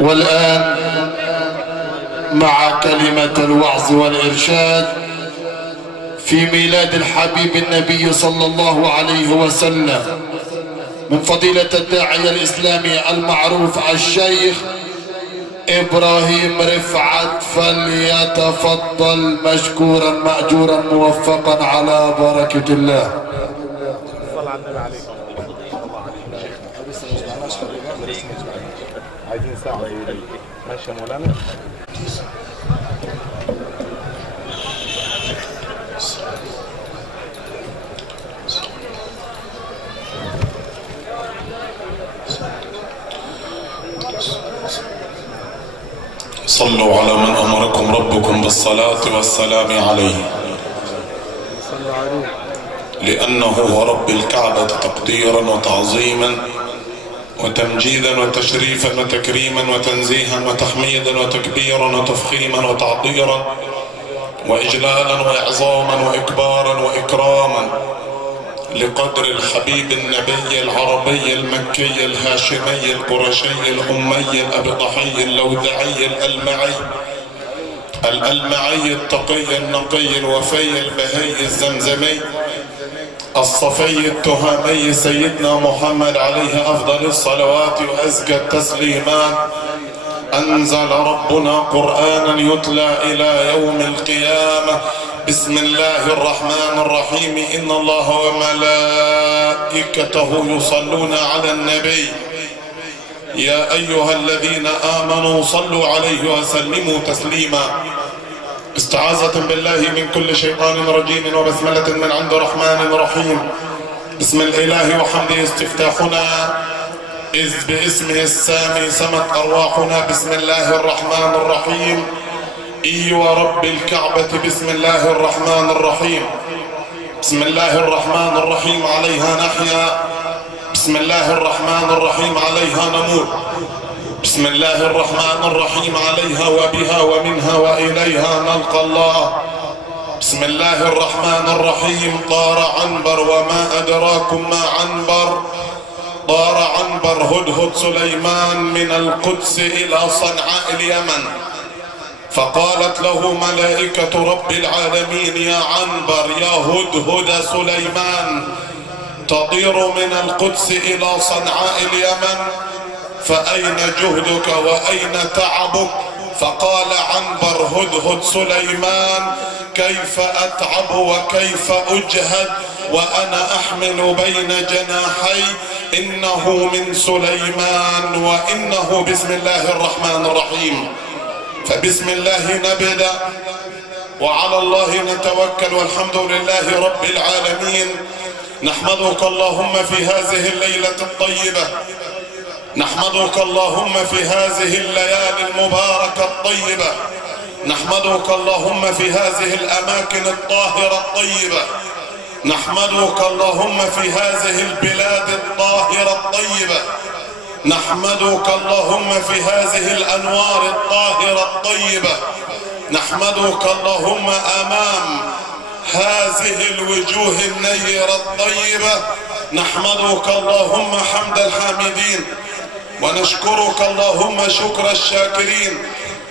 والآن مع كلمة الوعظ والإرشاد في ميلاد الحبيب النبي صلى الله عليه وسلم من فضيلة الداعية الإسلامي المعروف الشيخ إبراهيم رفعت، فليتفضل مشكورا مأجورا موفقا على بركة الله. عايزين ساعة ماشي يا مولانا. صلوا على من أمركم ربكم بالصلاة والسلام عليه، لأنه هو رب الكعبة تقديرا وتعظيما وتمجيدا وتشريفا وتكريما وتنزيها وتحميدا وتكبيرا وتفخيما وتعطيرا وإجلالا وإعظاما وإكبارا وإكراما لقدر الحبيب النبي العربي المكي الهاشمي القرشي الأمي الأبطحي اللودعي الألمعي التقي النقي الوفي البهي الزمزمي الصفي التهامي سيدنا محمد عليه أفضل الصلوات وأزكى التسليمات. أنزل ربنا قرآنا يتلى إلى يوم القيامة. بسم الله الرحمن الرحيم. إن الله وملائكته يصلون على النبي يا أيها الذين آمنوا صلوا عليه وسلموا تسليما. استعاذة بالله من كل شيطان رجيم وبسملة من عند الرحمن الرحيم. بسم الإله وحمده استفتاحنا، إذ باسمه السامي سمت أرواحنا. بسم الله الرحمن الرحيم. إي ورب الكعبة بسم الله الرحمن الرحيم. بسم الله الرحمن الرحيم عليها نحيا. بسم الله الرحمن الرحيم عليها نموت. بسم الله الرحمن الرحيم عليها وبها ومنها وإليها نلقى الله. بسم الله الرحمن الرحيم. طار عنبر وما أدراكم ما عنبر. طار عنبر هدهد سليمان من القدس إلى صنعاء اليمن، فقالت له ملائكة رب العالمين يا عنبر يا هدهد سليمان تطير من القدس إلى صنعاء اليمن، فأين جهدك وأين تعبك؟ فقال عنبر هدهد سليمان كيف أتعب وكيف أجهد وأنا أحمل بين جناحي إنه من سليمان وإنه بسم الله الرحمن الرحيم. فبسم الله نبدأ وعلى الله نتوكل والحمد لله رب العالمين. نحمدك اللهم في هذه الليلة الطيبة، نحمدك اللهم في هذه الليالي المباركة الطيبة، نحمدك اللهم في هذه الأماكن الطاهرة الطيبة، نحمدك اللهم في هذه البلاد الطاهرة الطيبة، نحمدك اللهم في هذه الأنوار الطاهرة الطيبة، نحمدك اللهم أمام هذه الوجوه النيرة الطيبة، نحمدك اللهم حمد الحامدين ونشكرك اللهم شكر الشاكرين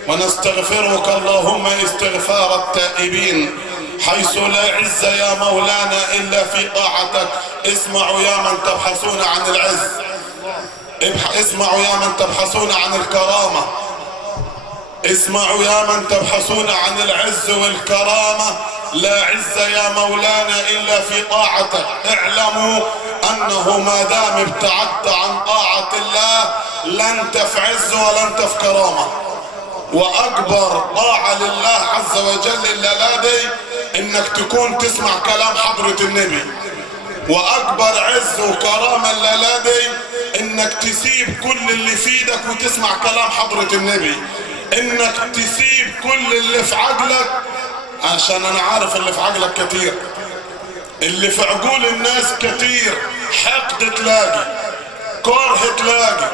ونستغفرك اللهم استغفار التائبين، حيث لا عز يا مولانا إلا في طاعتك. اسمعوا يا من تبحثون عن العز، اسمعوا يا من تبحثون عن الكرامة، اسمعوا يا من تبحثون عن العز والكرامة. لا عز يا مولانا إلا في طاعتك. اعلموا أنه ما دام ابتعدت عن طاعة الله لن تفعز ولن تفكرامة. وأكبر طاعة لله عز وجل الليلة إنك تكون تسمع كلام حضرة النبي، وأكبر عز وكرامة الليلة إنك تسيب كل اللي في ايدك وتسمع كلام حضرة النبي، إنك تسيب كل اللي في عقلك، عشان أنا عارف اللي في عقلك كتير، اللي في عقول الناس كتير، حقد تلاقي، كره تلاقي،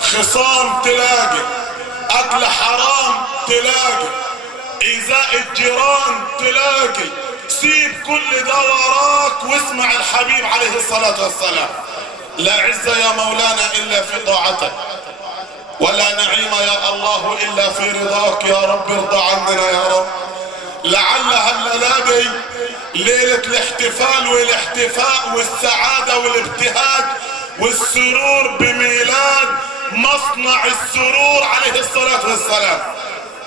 خصام تلاقي، أكل حرام تلاقي، إيذاء الجيران تلاقي. سيب كل ده وراك واسمع الحبيب عليه الصلاة والسلام. لا عز يا مولانا إلا في طاعتك. ولا نعيم يا الله إلا في رضاك يا رب. ارضى عننا يا رب. لعلها الليلة دي ليلة الاحتفال والاحتفاء والسعادة والابتهاج والسرور بميلاد مصنع السرور عليه الصلاة والسلام.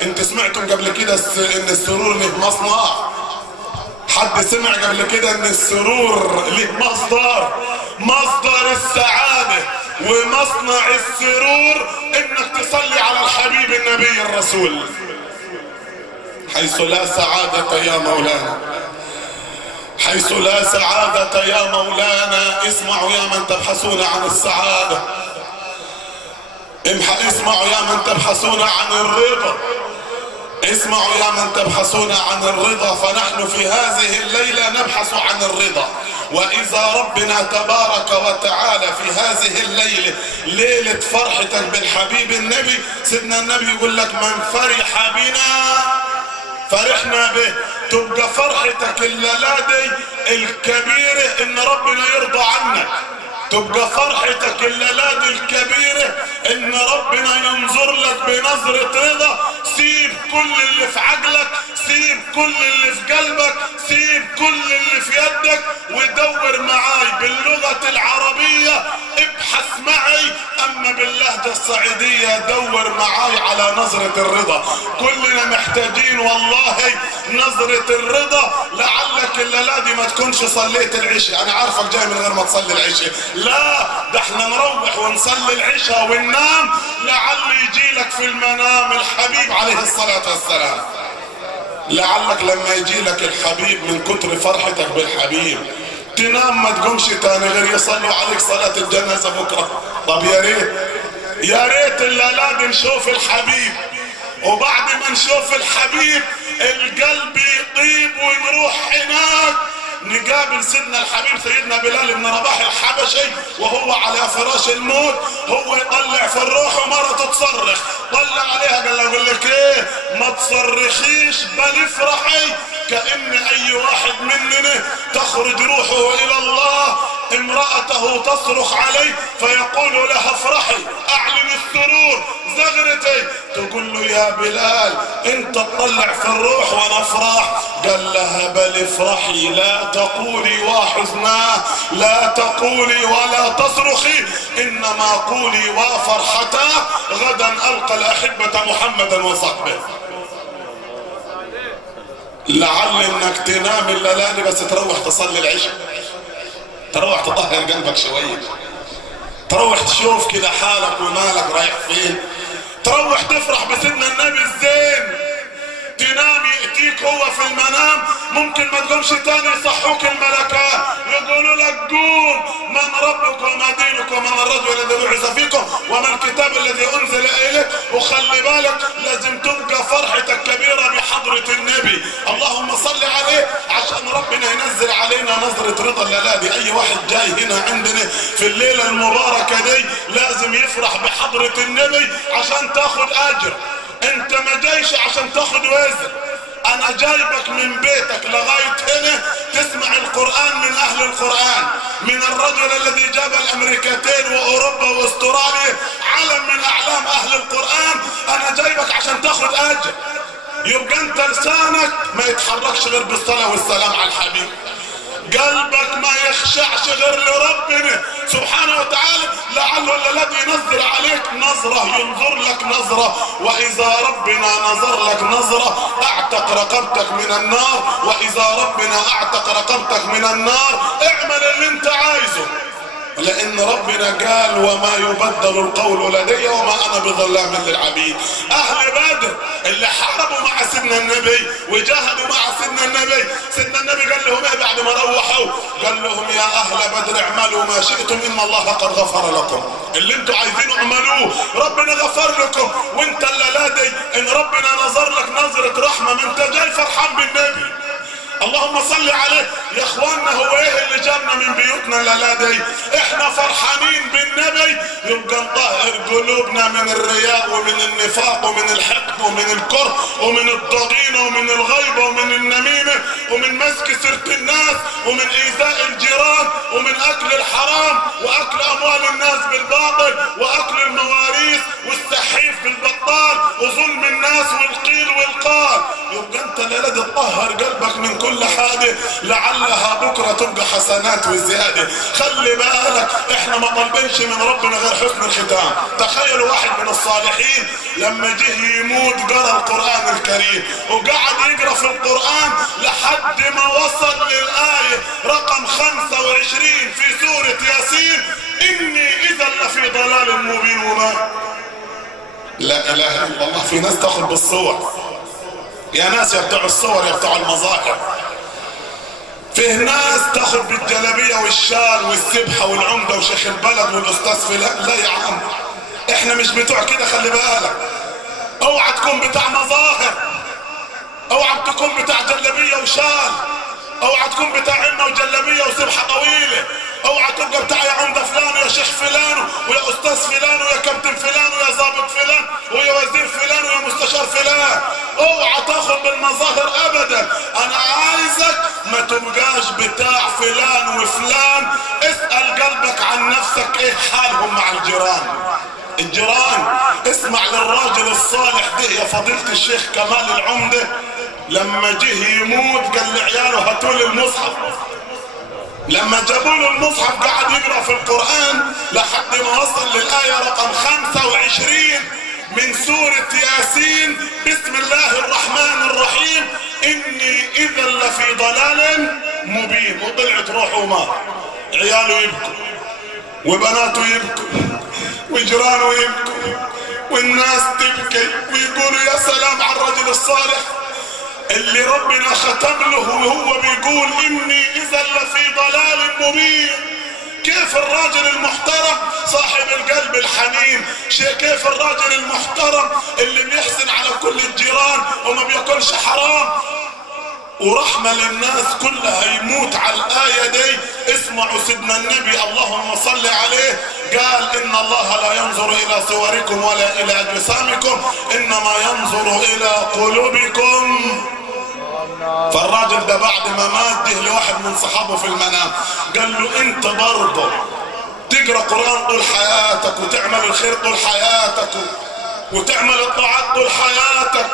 انت سمعتم قبل كده ان السرور له مصنع؟ حد سمع قبل كده ان السرور له مصدر السعادة ومصنع السرور انك تصلي على الحبيب النبي الرسول. حيث لا سعادة يا مولانا، حيث لا سعادة يا مولانا. اسمعوا يا من تبحثون عن السعادة، اسمعوا يا من تبحثون عن الرضا، اسمعوا يا من تبحثون عن الرضا. فنحن في هذه الليلة نبحث عن الرضا. وإذا ربنا تبارك وتعالى في هذه الليلة ليلة فرحتك بالحبيب النبي، سيدنا النبي يقول لك من فرح بنا فرحنا به. تبقى فرحتك الليلة دي الكبيرة ان ربنا يرضى عنك، تبقى فرحتك الليلة دي الكبيرة ان ربنا ينظر لك بنظرة رضا. سيب كل اللي في عقلك، سيب كل اللي في قلبك، سيب كل اللي في يدك ودور معاي باللغة العربية، ابحث معي. اما باللهجة الصعيدية دور معاي على نظرة الرضا. كلنا محتاجين والله نظرة الرضا. لعلك الليلة دي ما تكونش صليت العشاء، انا عارفك جاي من غير ما تصلي العشاء، لا ده احنا نروح ونصلي العشاء وننام لعل يجي لك في المنام الحبيب عليه الصلاة والسلام. لعلك لما يجي لك الحبيب من كتر فرحتك بالحبيب تنام ما تقومش تاني غير يصلوا عليك صلاة الجنازة بكرة. طب يا ريت الليلة دي نشوف الحبيب، وبعد ما نشوف الحبيب القلب يطيب ونروح هناك نقابل سيدنا الحبيب سيدنا بلال بن رباح الحبشي وهو على فراش الموت. هو يطلع في الروح ومرته تصرخ، طلع عليها قال له لك ايه ما تصرخيش بل افرحي. كأن اي واحد مننا تخرج روحه الى الله امرأته تصرخ عليه فيقول لها افرحي اعلن السرور زغرتي، تقول له يا بلال انت تطلع في الروح وانا افرح. قال لها بل افرحي لا تقولي وحزناه، لا تقولي ولا تصرخي، انما قولي وفرحتاه غدا القى الاحبة محمدا وصحبه. لعل انك تنام الليلة دي بس تروح تصلي العشاء، تروح تطهر قلبك شوية، تروح تشوف كده حالك ومالك رايح فين، تروح تفرح بسيدنا النبي الزين. تنام يأتيك هو في المنام، ممكن ما تقومش تاني يصحوك الملكات يقولوا لك قوم من ربك وما دينك ومن الرجل الذي بعث فيكم وما الكتاب الذي انزل اليك. وخلي بالك لازم تبقى فرحتك كبيرة بحضرة النبي، اللهم صل عليه عشان ربنا ينزل علينا نظرة رضا الليلة دي. اي واحد جاي هنا عندنا في الليلة المباركة دي لازم يفرح بحضرة النبي عشان تاخد اجر. انت ما جايش عشان تاخد وزر، انا جايبك من بيتك لغاية هنا تسمع القرآن من اهل القرآن، من الرجل الذي جاب الامريكتين واوروبا واستراليا علم من اعلام اهل القرآن. انا جايبك عشان تاخد اجر. يبقى انت لسانك ما يتحركش غير بالصلاة والسلام على الحبيب، قلبك ما يخشعش غير لربنا سبحانه وتعالى. لعله الذي ينزل عليك نظرة ينظر لك نظرة، واذا ربنا نظر لك نظرة اعتق رقبتك من النار، واذا ربنا اعتق رقبتك من النار اعمل اللي انت عايزه، لان ربنا قال وما يبدل القول لدي وما انا بظلام للعبيد. اهل بدر اللي حاربوا مع سيدنا النبي وجاهدوا مع سيدنا النبي، سيدنا النبي قال لهم ايه بعد ما روحوا؟ قال لهم يا اهل بدر اعملوا ما شئتم ان الله قد غفر لكم، اللي انتوا عايزينه اعملوه ربنا غفر لكم. وانت الليله دي ان ربنا نظر لك نظره رحمه ما انت جاي فرحان بالنبي، اللهم صل عليه. يا اخوانا هو ايه اللي جابنا من بيوتنا الليله دي؟ احنا فرحانين بالنبي. يبقى نطهر قلوبنا من الرياء ومن النفاق ومن الحقد ومن الكره ومن الضغينه ومن الغيبه ومن النميمه ومن مسك سيره الناس ومن ايذاء الجيران ومن اكل الحرام واكل اموال الناس بالباطل واكل المواريث والنحيف بالبطال وظلم الناس والقيل والقال. يبقى انت الليلة دي تطهر قلبك من كل حاجة لعلها بكرة تبقى حسنات وزيادة. خلي بالك احنا ما طلبنش من ربنا غير حسن الختام. تخيلوا واحد من الصالحين لما جه يموت قرأ القرآن الكريم وقعد يقرأ في القرآن لحد ما وصل للآية رقم 25 في سورة ياسين: إني إذا لفي ضلال مبين. وما لا إله إلا الله. في ناس تاخد بالصور، يا ناس يا بتوع الصور يا بتوع المظاهر. فيه ناس تاخد بالجلابية والشال والسبحة والعمدة وشيخ البلد والأستاذ فلان. لا يا عم، احنا مش بتوع كده. خلي بالك، اوعى تكون بتاع مظاهر، اوعى تكون بتاع جلابية وشال، اوعى تكون بتاع عمة وجلابية وسبحة طويلة، اوعى تبقى بتاع يا عمدة فلان ويا شيخ فلان ويا استاذ فلان ويا كابتن فلان ويا ضابط فلان ويا وزير فلان ويا مستشار فلان. اوعى تاخد بالمظاهر ابدا. انا عايزك ما تبقاش بتاع فلان وفلان. اسأل قلبك عن نفسك ايه حالهم مع الجيران. الجيران، اسمع للراجل الصالح ده يا فضيلة الشيخ كمال العمدة، لما جه يموت قال لعياله هاتوا لي المصحف. لما جابوا له المصحف قعد يقرأ في القرآن لحد ما وصل للآية رقم 25 من سورة ياسين: بسم الله الرحمن الرحيم إني إذا لفي ضلال مبين. وطلعت روحه ومات. عياله يبكوا وبناته يبكوا وجيرانه يبكوا والناس تبكي ويقولوا يا سلام على الرجل الصالح اللي ربنا ختم له وهو بيقول إني إذا لفي ضلال مبين. كيف الراجل المحترم صاحب القلب الحنين، كيف الراجل المحترم اللي بيحسن على كل الجيران وما بياكلش حرام ورحمة للناس كلها يموت على الآية دي. اسمعوا سيدنا النبي اللهم صل عليه قال: إن الله لا ينظر إلى صوركم ولا إلى أجسامكم إنما ينظر إلى قلوبكم. فالراجل ده بعد ما مات جه لواحد من صحابه في المنام قال له: انت برضه تقرأ قرآن طول حياتك وتعمل الخير طول حياتك وتعمل الطاعات طول حياتك،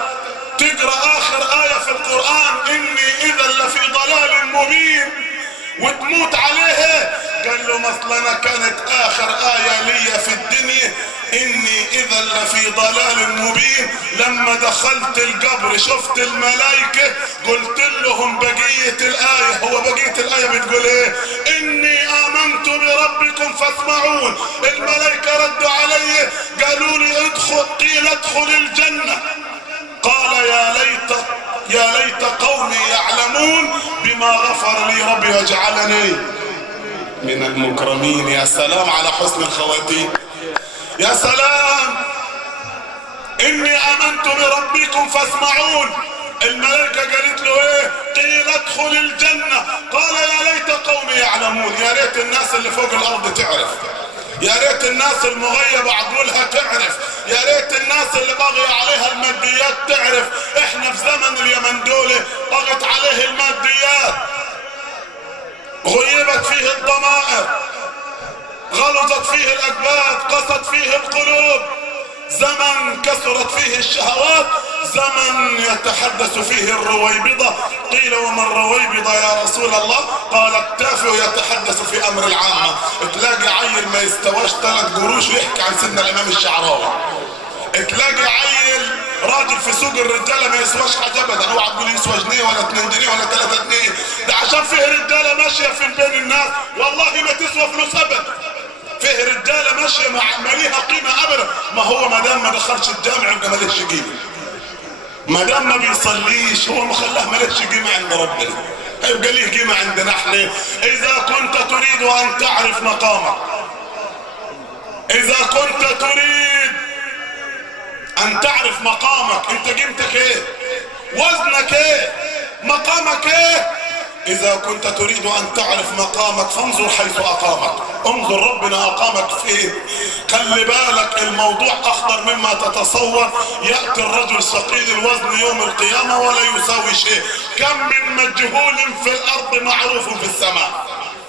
تقرأ آخر آية في القرآن إني إذا لفي ضلال مبين وتموت عليها. قال له: مثلا كانت آخر آية لي في الدنيا إني إذا لفي ضلال مبين لما دخلت القبر شفت الملائكة قلت لهم بقية الآية. هو بقية الآية بتقول إيه؟ إني آمنت بربكم فاسمعون. الملائكة ردوا علي قالوا لي ادخل، قيل ادخل الجنة. قال يا ليت قومي يعلمون بما غفر لي ربي وجعلني من المكرمين. يا سلام على حسن الخواتيم، يا سلام. إني آمنت بربكم فاسمعون. الملائكة قالت له ايه؟ قيل ادخل الجنة. قال يا ليت قومي يعلمون. يا ريت الناس اللي فوق الأرض تعرف، يا ريت الناس المغيبة عقولها تعرف، يا ريت الناس اللي طاغية عليها الماديات تعرف. احنا في زمن اليمن دولة طغت عليه الماديات، غيبت فيه الضمائر، غلظت فيه الأكباد، قست فيه القلوب، زمن كثرت فيه الشهوات، زمن يتحدث فيه الرويبضة. قيل وما الرويبضة يا رسول الله؟ قال التافه يتحدث في أمر العامة. تلاقي عيل ما يستواش 3 قروش ويحكي عن سيدنا الإمام الشعراوي. تلاقي عيل راجل في سوق الرجالة ما يسواش حاجة ابدا. اوعى تقول يسوى جنيه ولا 2 جنيه ولا 3 جنيه. ده عشان فيه رجالة ماشية في بين الناس والله ما تسوى فلوس ابدا. فيه رجالة ماشية ما ليها قيمة ابدا. ما هو ما دام ما دخلش الجامع يبقى ما لهش قيمة. ما دام ما بيصليش هو ما خلاه ما لهش قيمة عند ربنا، هيبقى ليه قيمة عندنا احنا. اذا كنت تريد ان تعرف مقامك، اذا كنت تريد ان تعرف مقامك، انت قيمتك ايه؟ وزنك ايه؟ مقامك ايه؟ اذا كنت تريد ان تعرف مقامك فانظر حيث اقامك. انظر ربنا اقامك فين. خلي بالك الموضوع اخطر مما تتصور. يأتي الرجل ثقيل الوزن يوم القيامة ولا يساوي شيء. كم من مجهول في الارض معروف في السماء.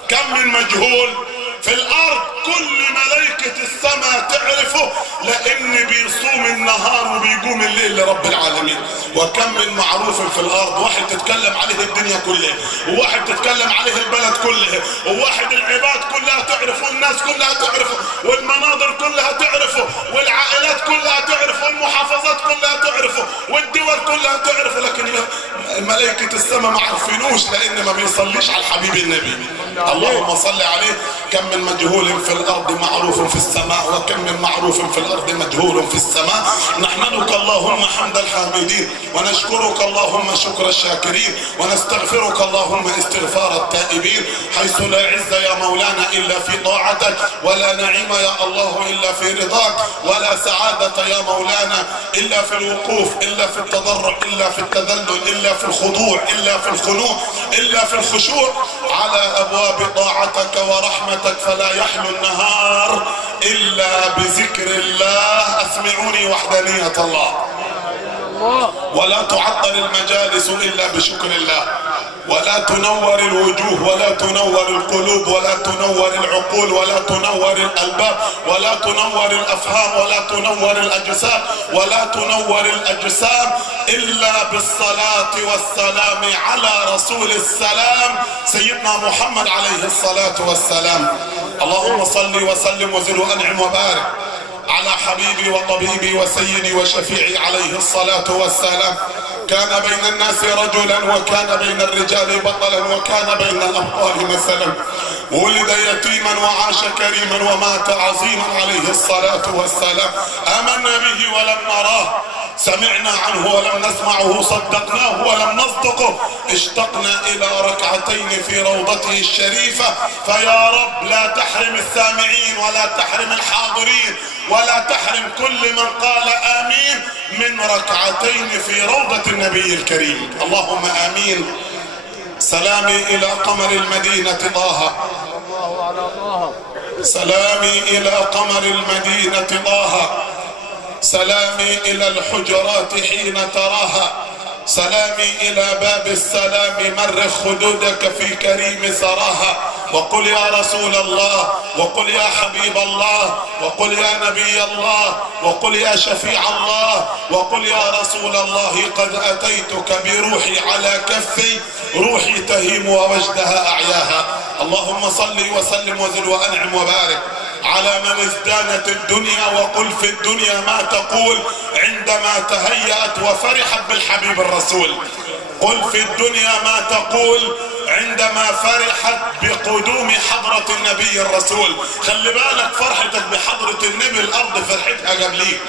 كم من مجهول في الارض كل ملائكة السماء تعرفه، لان بيصوم النهار وبيقوم الليل لرب العالمين. وكم من معروف في الارض واحد تتكلم عليه الدنيا كلها، وواحد تتكلم عليه البلد كلها، وواحد العباد كلها تعرفه، والناس كلها تعرفه، والمناظر كلها تعرفه، والعائلات كلها تعرفه، والمحافظات كلها تعرفه، والدول كلها تعرفه، لكن ملائكة السماء ما عارفينوش لان ما بيصليش على الحبيب النبي. اللهم صل عليه. كم من مجهول في الارض معروف في السماء، وكم من معروف في الارض مجهول في السماء. نحمدك اللهم حمد الحامدين، ونشكرك اللهم شكر الشاكرين، ونستغفرك اللهم استغفار التائبين، حيث لا عز يا مولانا الا في طاعتك، ولا نعيم يا الله الا في رضاك، ولا سعادة يا مولانا الا في الوقوف، الا في التضرع، الا في التذلل، الا في الخضوع، الا في الخنوع، الا في الخشوع على ابواب طاعتك ورحمتك. فلا يحلو النهار الا بذكر الله. اسمعوني وحدانية الله. ولا تعطل المجالس الا بشكر الله، ولا تنور الوجوه، ولا تنور القلوب، ولا تنور العقول، ولا تنور الألباب، ولا تنور الأفهام، ولا تنور الأجسام، ولا تنور الأجسام إلا بالصلاة والسلام على رسول السلام سيدنا محمد عليه الصلاة والسلام. اللهم صل وسلم وزد وأنعم وبارك على حبيبي وطبيبي وسيدي وشفيعي عليه الصلاة والسلام. كان بين الناس رجلا، وكان بين الرجال بطلا، وكان بين الأبطال مثلا. ولد يتيما وعاش كريما ومات عظيما عليه الصلاة والسلام. آمنا به ولم نراه، سمعنا عنه ولم نسمعه، صدقناه ولم نصدقه، اشتقنا إلى ركعتين في روضته الشريفة. فيا رب لا تحرم السامعين، ولا تحرم الحاضرين، ولا تحرم كل من قال آمين من ركعتين في روضة النبي الكريم. اللهم آمين. سلامي إلى قمر المدينة طه، سلامي إلى قمر المدينة طه، سلامي إلى الحجرات حين تراها، سلامي إلى باب السلام مرخ خدودك في كريم سراها. وقل يا رسول الله، وقل يا حبيب الله، وقل يا نبي الله، وقل يا شفيع الله، وقل يا رسول الله قد أتيتك بروحي على كفي، روحي تهيم ووجدها أعياها. اللهم صل وسلم وزد وأنعم وبارك على من ازدانت الدنيا، وقل في الدنيا ما تقول عندما تهيأت وفرحت بالحبيب الرسول. قل في الدنيا ما تقول عندما فرحت بقدوم حضرة النبي الرسول. خلي بالك فرحتك بحضرة النبي، الأرض فرحتها قبليك،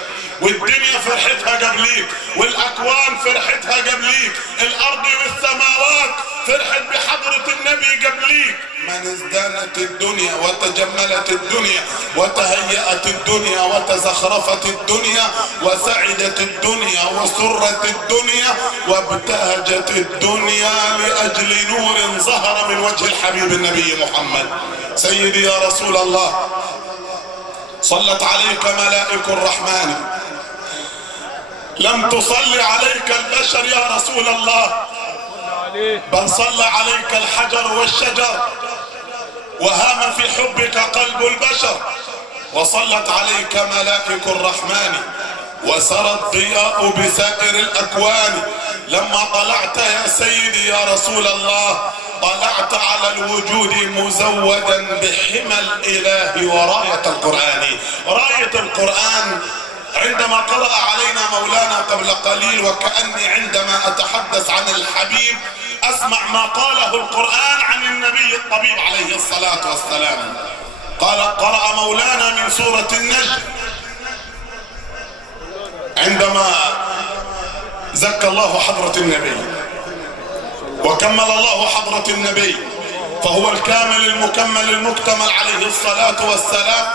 والدنيا فرحتها قبليك، والأكوان فرحتها قبليك، الأرض والسماوات فرحت بحضرة النبي قبليك. من ازدانت الدنيا وتجملت الدنيا وتهيأت الدنيا وتزخرفت الدنيا وسعدت الدنيا وسرت الدنيا وابتهجت الدنيا لأجل نور ظهر من وجه الحبيب النبي محمد. سيدي يا رسول الله، صلت عليك ملائكة الرحمن، لم تصلي عليك البشر يا رسول الله، بل صلى عليك الحجر والشجر، وهام في حبك قلب البشر. وصلت عليك ملائكة الرحمن، وسرى الضياء بسائر الأكوان. لما طلعت يا سيدي يا رسول الله، طلعت على الوجود مزودا بحمى الإله وراية القرآن. راية القرآن عندما قرأ علينا مولانا قبل قليل، وكأني عندما أتحدث عن الحبيب أسمع ما قاله القرآن عن النبي الطبيب عليه الصلاة والسلام. قرأ مولانا من سورة النجم عندما زكى الله حضرة النبي وكمل الله حضرة النبي، فهو الكامل المكمل المكتمل عليه الصلاة والسلام.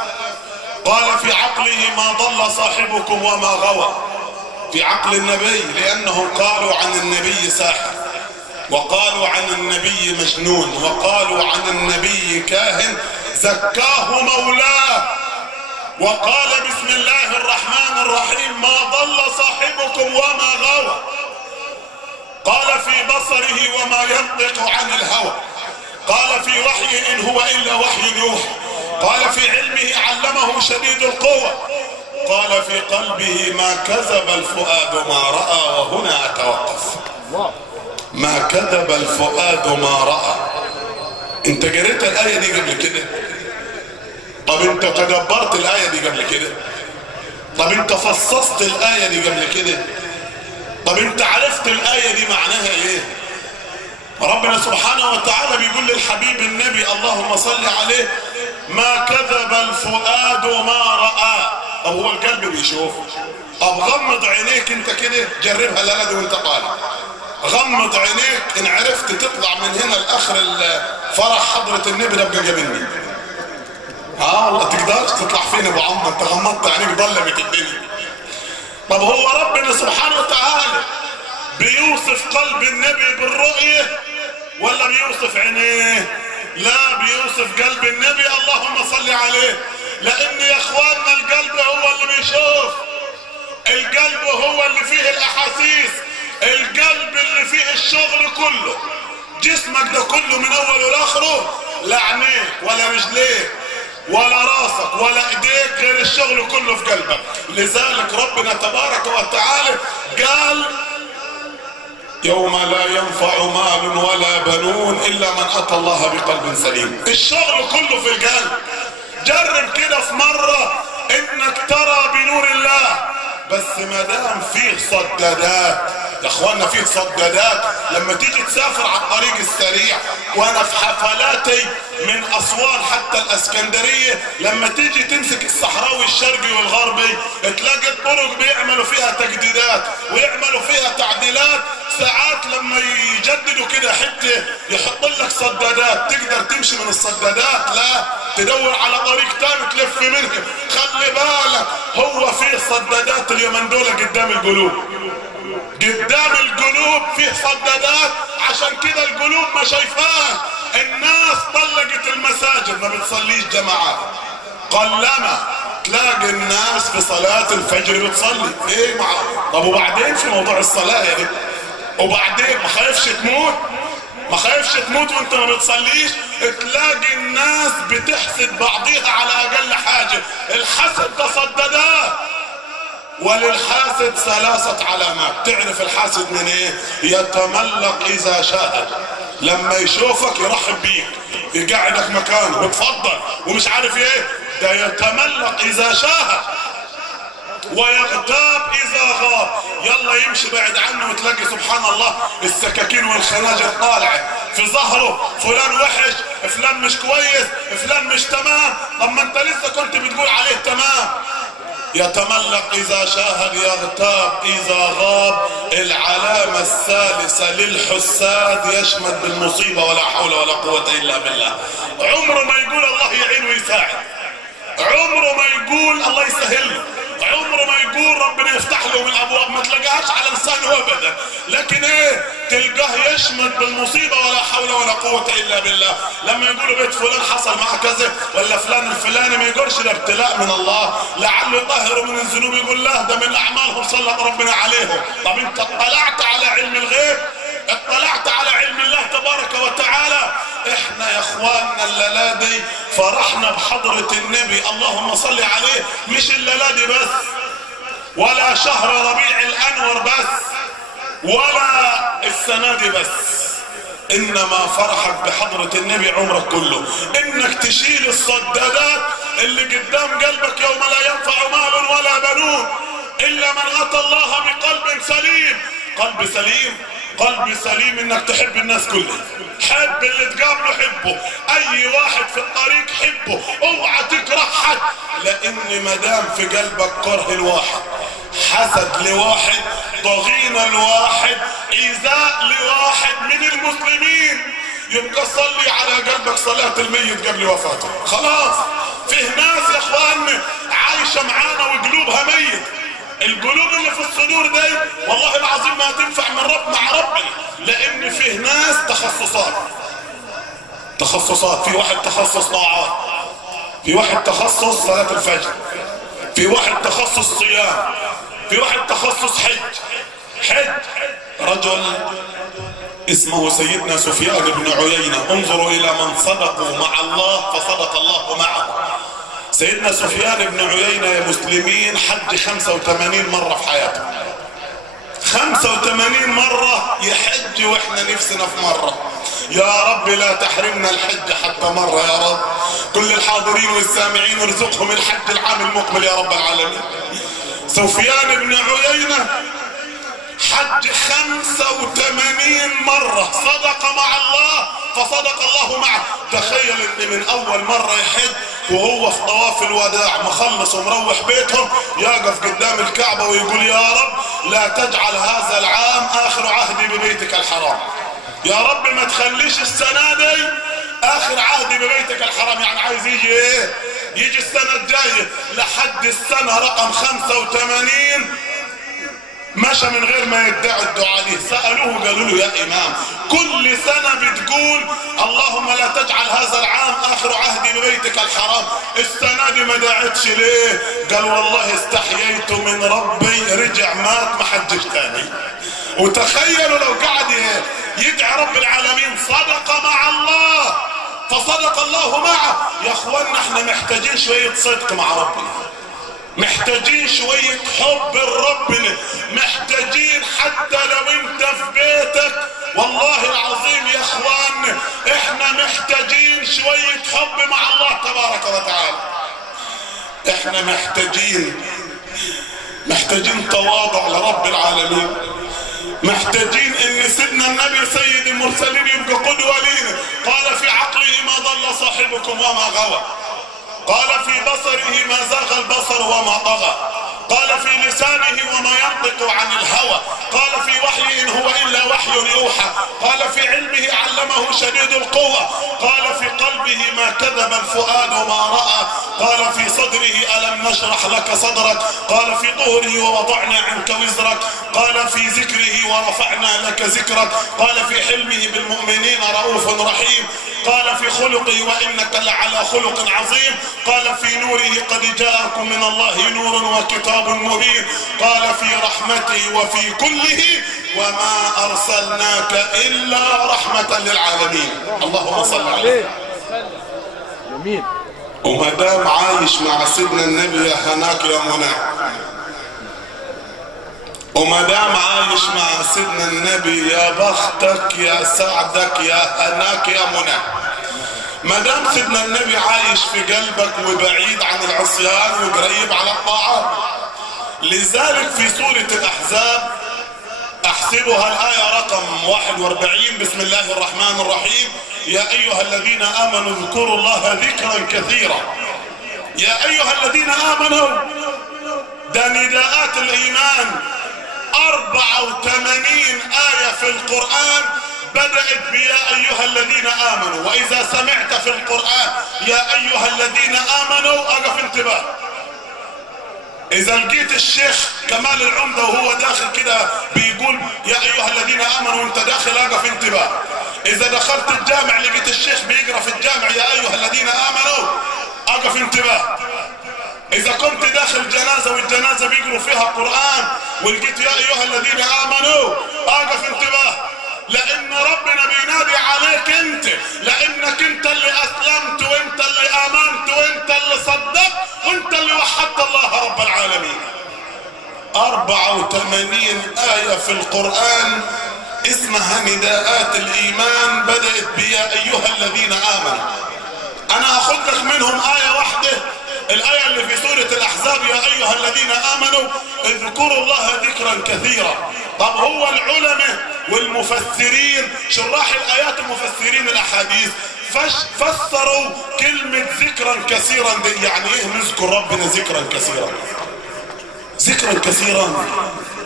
قال في عقله ما ضل صاحبكم وما غوى، في عقل النبي، لأنهم قالوا عن النبي ساحر، وقالوا عن النبي مجنون، وقالوا عن النبي كاهن. زكاه مولاه وقال بسم الله الرحمن الرحيم ما ضل صاحبكم وما غوى. قال في بصره وما ينطق عن الهوى. قال في وحي إن هو إلا وحي يوحى. قال في علمه علمه شديد القوة، قال في قلبه ما كذب الفؤاد ما رأى. وهنا أتوقف. ما كذب الفؤاد ما رأى. انت قريت الآية دي قبل كده؟ طب انت تدبرت الآية دي قبل كده؟ طب انت فصصت الآية دي قبل كده؟ طب انت عرفت الآية دي معناها ايه؟ ربنا سبحانه وتعالى بيقول للحبيب النبي اللهم صل عليه ما كذب الفؤاد ما رأى. طب هو القلب بيشوف؟ طب غمض عينيك انت كده، جربها الليلة دي وانت طالع. غمض عينيك، ان عرفت تطلع من هنا لاخر الفرح حضرة النبي ده بقى مني. والله تقدرش تطلع فين ابو عم؟ انت غمضت عينيك ضلمت الدنيا. طب هو ربنا سبحانه وتعالى بيوصف قلب النبي بالرؤية ولا بيوصف عينيه؟ لا، بيوصف قلب النبي اللهم صل عليه. لان يا اخواننا القلب هو اللي بيشوف، القلب هو اللي فيه الاحاسيس، القلب اللي فيه الشغل كله. جسمك ده كله من اوله لاخره، لا عينيك ولا رجليك ولا راسك ولا ايديك، غير الشغل كله في قلبك. لذلك ربنا تبارك وتعالى قال يوم لا ينفع مال ولا بنون الا من اتى الله بقلب سليم. الشغل كله في القلب. جرب كده في مرة انك ترى بنور الله، بس ما دام فيه صدادات يا اخوانا، فيه صدادات. لما تيجي تسافر على الطريق السريع، وانا في حفلاتي من اسوان حتى الاسكندريه، لما تيجي تمسك الصحراوي الشرقي والغربي تلاقي الطرق بيعملوا فيها تجديدات ويعملوا فيها تعديلات. ساعات لما يجددوا كده حته يحط لك صدادات، تقدر تمشي من الصدادات؟ لا، تدور على طريق تاني تلف منه. خلي بالك، هو فيه صدادات اليومين دول قدام القلوب، قدام القلوب فيه صدادات. عشان كده القلوب ما شايفاه. الناس طلقت المساجد، ما بتصليش جماعات. قلما تلاقي الناس في صلاة الفجر بتصلي. ايه طب وبعدين في موضوع الصلاة يا رب؟ وبعدين ما خايفش تموت؟ ما خايفش تموت وانت ما بتصليش؟ تلاقي الناس بتحسد بعضيها على اقل حاجة. الحسد ده صدادات. وللحاسد 3 علامات. تعرف الحاسد من ايه؟ يتملق اذا شاهد. لما يشوفك يرحب بيك، يقعدك مكانه وتفضل ومش عارف ايه. ده يتملق اذا شاهد. ويغتاب اذا غاب. يلا يمشي بعد عنه وتلاقي سبحان الله السكاكين والخناجر طالعه في ظهره. فلان وحش، فلان مش كويس، فلان مش تمام. طب ما انت لسه كنت بتقول عليه تمام. يتملق اذا شاهد، يغتاب اذا غاب. العلامة الثالثة للحساد يشمت بالمصيبة ولا حول ولا قوة الا بالله. عمره ما يقول الله يعين ويساعد، عمره ما يقول الله يسهل له، عمره ما يقول ربنا يفتح له من الابواب. ما تلاقيهاش على لسانه ابدا. لكن ايه؟ تلقاه يشمت بالمصيبه ولا حول ولا قوه الا بالله. لما يقولوا بيت فلان حصل معه كذا ولا فلان الفلاني، ما يقولش ده ابتلاء من الله لعله يطهروا من الذنوب. يقول لا، ده من اعمالهم سلط ربنا عليهم. طب انت اطلعت على علم الغيب؟ اطلعت على علم الله تبارك وتعالى؟ احنا يا اخواننا الليله دي فرحنا بحضرة النبي اللهم صل عليه. مش الليله دي بس، ولا شهر ربيع الانور بس، ولا السنه دي بس، انما فرحك بحضرة النبي عمرك كله. انك تشيل الصدادات اللي قدام قلبك يوم لا ينفع مال ولا بنون الا من اتى الله بقلب سليم. قلب سليم، قلب سليم انك تحب الناس كلها. حب اللي تقابله، حبه. اي واحد في الطريق حبه، اوعى تكره حد. لان مدام في قلبك كره الواحد، حسد لواحد، ضغينة لواحد، ايذاء لواحد من المسلمين، يبقى صلي على قلبك صلاة الميت قبل وفاته. خلاص. فيه ناس يا اخواننا عايشة معانا وقلوبها ميت. القلوب اللي في الصدور دي والله العظيم ما تنفع من رب مع ربنا. لان فيه ناس تخصصات. في واحد تخصص طاعات، في واحد تخصص صلاة الفجر، في واحد تخصص صيام، في واحد تخصص حج. رجل اسمه سيدنا سفيان بن عيينة. انظروا الى من صدقوا مع الله فصدق الله معه. سيدنا سفيان بن عيينة يا مسلمين حج 85 مرة في حياته. 85 مرة يحج، واحنا نفسنا في مرة. يا رب لا تحرمنا الحج حتى مرة يا رب. كل الحاضرين والسامعين ارزقهم الحج العام المقبل يا رب العالمين. سفيان بن عيينة حج 85 مرة، صدق مع الله فصدق الله معه. تخيل ان من اول مرة يحج وهو في طواف الوداع مخلص ومروح بيتهم يقف قدام الكعبة ويقول يا رب لا تجعل هذا العام اخر عهدي ببيتك الحرام. يا رب ما تخليش السنة دي اخر عهدي ببيتك الحرام. يعني عايز يجي ايه؟ يجي السنة الجاية لحد السنة رقم 85 مشى من غير ما يدعي الدعاء ليه. سألوه قالوا له يا امام كل سنة بتقول اللهم لا تجعل هذا العام اخر عهدي ببيتك الحرام، السنة دي ما دعتش ليه؟ قال والله استحييت من ربي، رجع مات ما حجش تاني. وتخيلوا لو قعد يدعي رب العالمين صدق مع الله فصدق الله معه. يا اخوانا احنا محتاجين شوية صدق مع ربنا، محتاجين شوية حب لربنا، محتاجين حتى لو انت في بيتك والله العظيم يا اخوان احنا محتاجين شوية حب مع الله تبارك وتعالى. احنا محتاجين تواضع لرب العالمين، محتاجين ان سيدنا النبي سيد المرسلين يبقى قدوة لينا. قال في عقله ما ضل صاحبكم وما غوى، قال في بصره ما زاغ البصر وما طغى، قال في لسانه وما ينطق عن الهوى، قال في وحيه إن هو إلا وحي يوحى، قال في علمه علمه شديد القوى، قال في قلبه ما كذب الفؤاد ما رأى، قال في صدره ألم نشرح لك صدرك، قال في طهره ووضعنا عنك وزرك، قال في ذكره ورفعنا لك ذكرك، قال في حلمه بالمؤمنين رؤوف رحيم، قال في خلقه وإنك لعلى خلق عظيم، قال في نوره قد جاءكم من الله نور وكتاب مبين، قال في رحمته وفي كله وما أرسلناك إلا رحمة للعالمين. اللهم صل عليه. جميل. وما دام عايش مع سيدنا النبي يا هناك يا منى، وما دام عايش مع سيدنا النبي يا بختك يا سعدك يا هناك يا منى. ما دام سيدنا النبي عايش في قلبك وبعيد عن العصيان وقريب على الطاعات. لذلك في سورة الأحزاب احسبها الآية رقم 41 بسم الله الرحمن الرحيم يا أيها الذين آمنوا اذكروا الله ذكرا كثيرا. يا أيها الذين آمنوا ده نداءات الإيمان. 84 آية في القرآن بدأت بيا أيها الذين آمنوا. وإذا سمعت في القرآن يا أيها الذين آمنوا أقف انتباه. إذا لقيت الشيخ كمال العمدة وهو داخل كده بيقول يا أيها الذين آمنوا وانت داخل أقف انتباه. إذا دخلت الجامع لقيت الشيخ بيقرأ في الجامع يا أيها الذين آمنوا أقف انتباه. إذا كنت داخل جنازة والجنازة بيقروا فيها قرآن ولقيت يا أيها الذين آمنوا أقف انتباه. لأن ربنا بينادي عليك أنت، لأنك أنت اللي أسلمت وأنت اللي آمنت وأنت اللي صدقت وأنت اللي وحدت الله رب العالمين. 84 آية في القرآن اسمها نداءات الإيمان بدأت بيا أيها الذين آمنوا. أنا أخذ لك منهم آية واحدة، الآية اللي في سورة الأحزاب يا أيها الذين آمنوا اذكروا الله ذكرا كثيرا. طب هو العلماء والمفسرين شراح الآيات ومفسرين الأحاديث فسروا كلمة ذكرا كثيرا دي يعني ايه نذكر ربنا ذكرا كثيرا؟ ذكرا كثيرا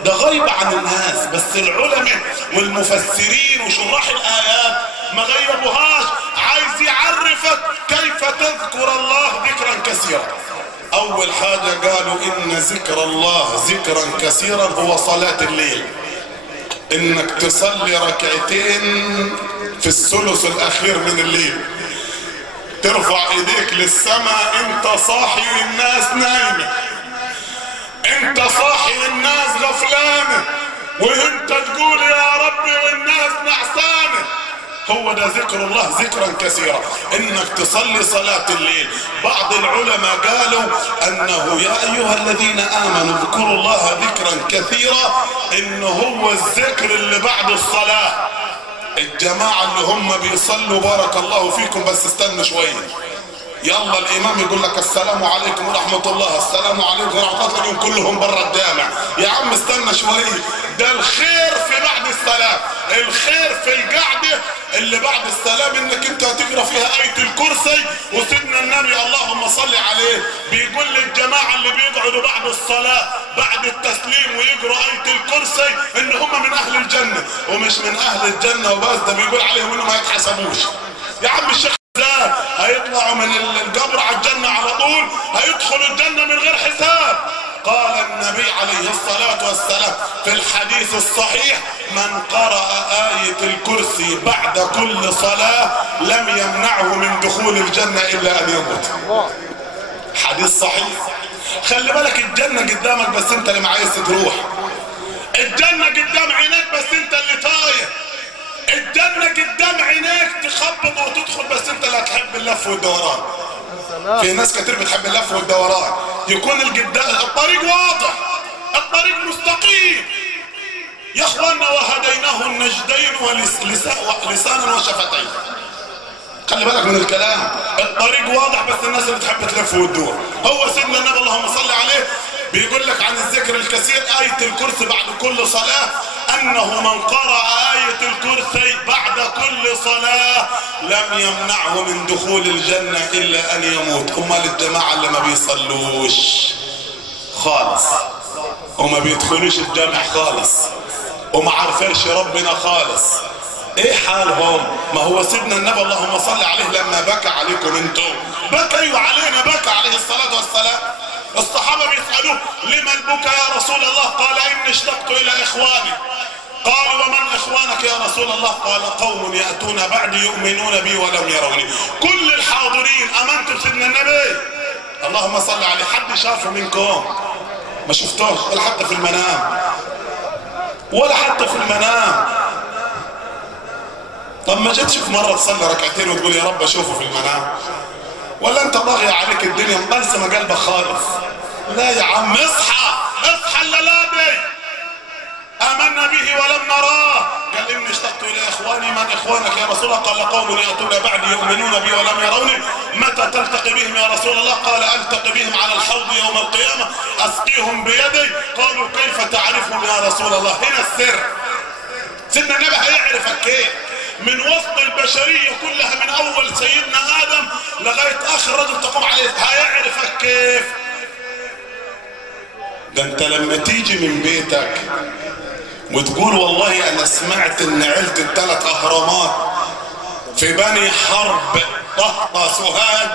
ده غيب عن الناس، بس العلماء والمفسرين وشراح الآيات ما غيبوهاش، عايز يعرفك كيف تذكر الله ذكرا كثيرا. أول حاجة قالوا إن ذكر الله ذكرا كثيرا هو صلاة الليل، إنك تصلي ركعتين في الثلث الأخير من الليل، ترفع إيديك للسماء أنت صاحي والناس نايمة، أنت صاحي والناس غفلانة، وانت تقول يا ربي والناس نعسانه. هو ده ذكر الله ذكرا كثيرا، انك تصلي صلاة الليل. بعض العلماء قالوا انه يا ايها الذين امنوا اذكروا الله ذكرا كثيرا، انه هو الذكر اللي بعد الصلاة. الجماعة اللي هم بيصلوا بارك الله فيكم بس استنوا شوية، يلا الامام يقول لك السلام عليكم ورحمة الله، السلام عليكم ورحمة الله، تلاقيهم كلهم برا الجامع. يا عم استنى شوية، ده الخير في بعد السلام. الخير في القعدة اللي بعد السلام انك انت هتقرا فيها آية الكرسي. وسيدنا النبي اللهم صل عليه بيقول للجماعة اللي بيقعدوا بعد الصلاة بعد التسليم ويقروا آية الكرسي ان هم من اهل الجنة، ومش من اهل الجنة وبس، ده بيقول عليهم انهم ما يتحسبوش. يا عم الشيخ هيطلعوا من القبر على الجنة على طول، هيدخلوا الجنة من غير حساب. قال النبي عليه الصلاة والسلام في الحديث الصحيح: من قرأ آية الكرسي بعد كل صلاة لم يمنعه من دخول الجنة إلا أن يموت. حديث صحيح. خلي بالك الجنة قدامك بس انت اللي عايز تروح. الجنة قدام عينيك بس انت اللي تايه. الجنة قدام عينيك تخبط وتدخل بس انت اللي هتحب اللف والدوران. في ناس كتير بتحب اللف والدوران، يكون الطريق واضح، الطريق مستقيم. يا اخوانا وهديناه النجدين ولسانا وشفتين. خلي بالك من الكلام، الطريق واضح بس الناس اللي تحب تلف وتدور. هو سيدنا النبي اللهم صل عليه بيقول لك عن الذكر الكثير آية الكرسي بعد كل صلاة، انه من قرأ آية الكرسي بعد كل صلاة لم يمنعه من دخول الجنة الا ان يموت. امال الجماعة اللي ما بيصلوش خالص وما بيدخلوش الجامع خالص وما عارفينش ربنا خالص، ايه حالهم؟ ما هو سيدنا النبي اللهم صل عليه لما بكى عليكم انتم، بكى علينا، بكى عليه الصلاة والسلام. الصحابة بيسألوه: لما البكى يا رسول الله؟ قال: إني اشتقت إلى إخواني. قالوا: ومن إخوانك يا رسول الله؟ قال: قوم يأتون بعدي يؤمنون بي ولم يروني. كل الحاضرين أمنتوا بسيدنا النبي اللهم صل عليه. حد شافه منكم؟ ما شفتوش ولا حتى في المنام، ولا حتى في المنام. طب ما جتش في مرة تصلي ركعتين وتقول يا رب اشوفه في المنام؟ ولا انت ضاغي عليك الدنيا مبلسمه قلبك خالص؟ لا يا عم، اصحى اصحى الليلة. آمنا به ولم نراه. قال: إني اشتقت إلى إخواني. من إخوانك يا رسول الله؟ قال: قوم يأتون بعدي يؤمنون بي ولم يروني. متى تلتقي بهم يا رسول الله؟ قال: ألتقي بهم على الحوض يوم القيامة أسقيهم بيدي. قالوا: كيف تعرفهم يا رسول الله؟ هنا السر. سيدنا النبي هيعرفك كيف؟ من وسط البشرية كلها، من أول سيدنا آدم لغاية آخر رجل تقوم عليه، هيعرفك كيف؟ ده أنت لما تيجي من بيتك وتقول والله أنا سمعت إن عيلة الثلاث أهرامات في بني حرب طهطا سوهاج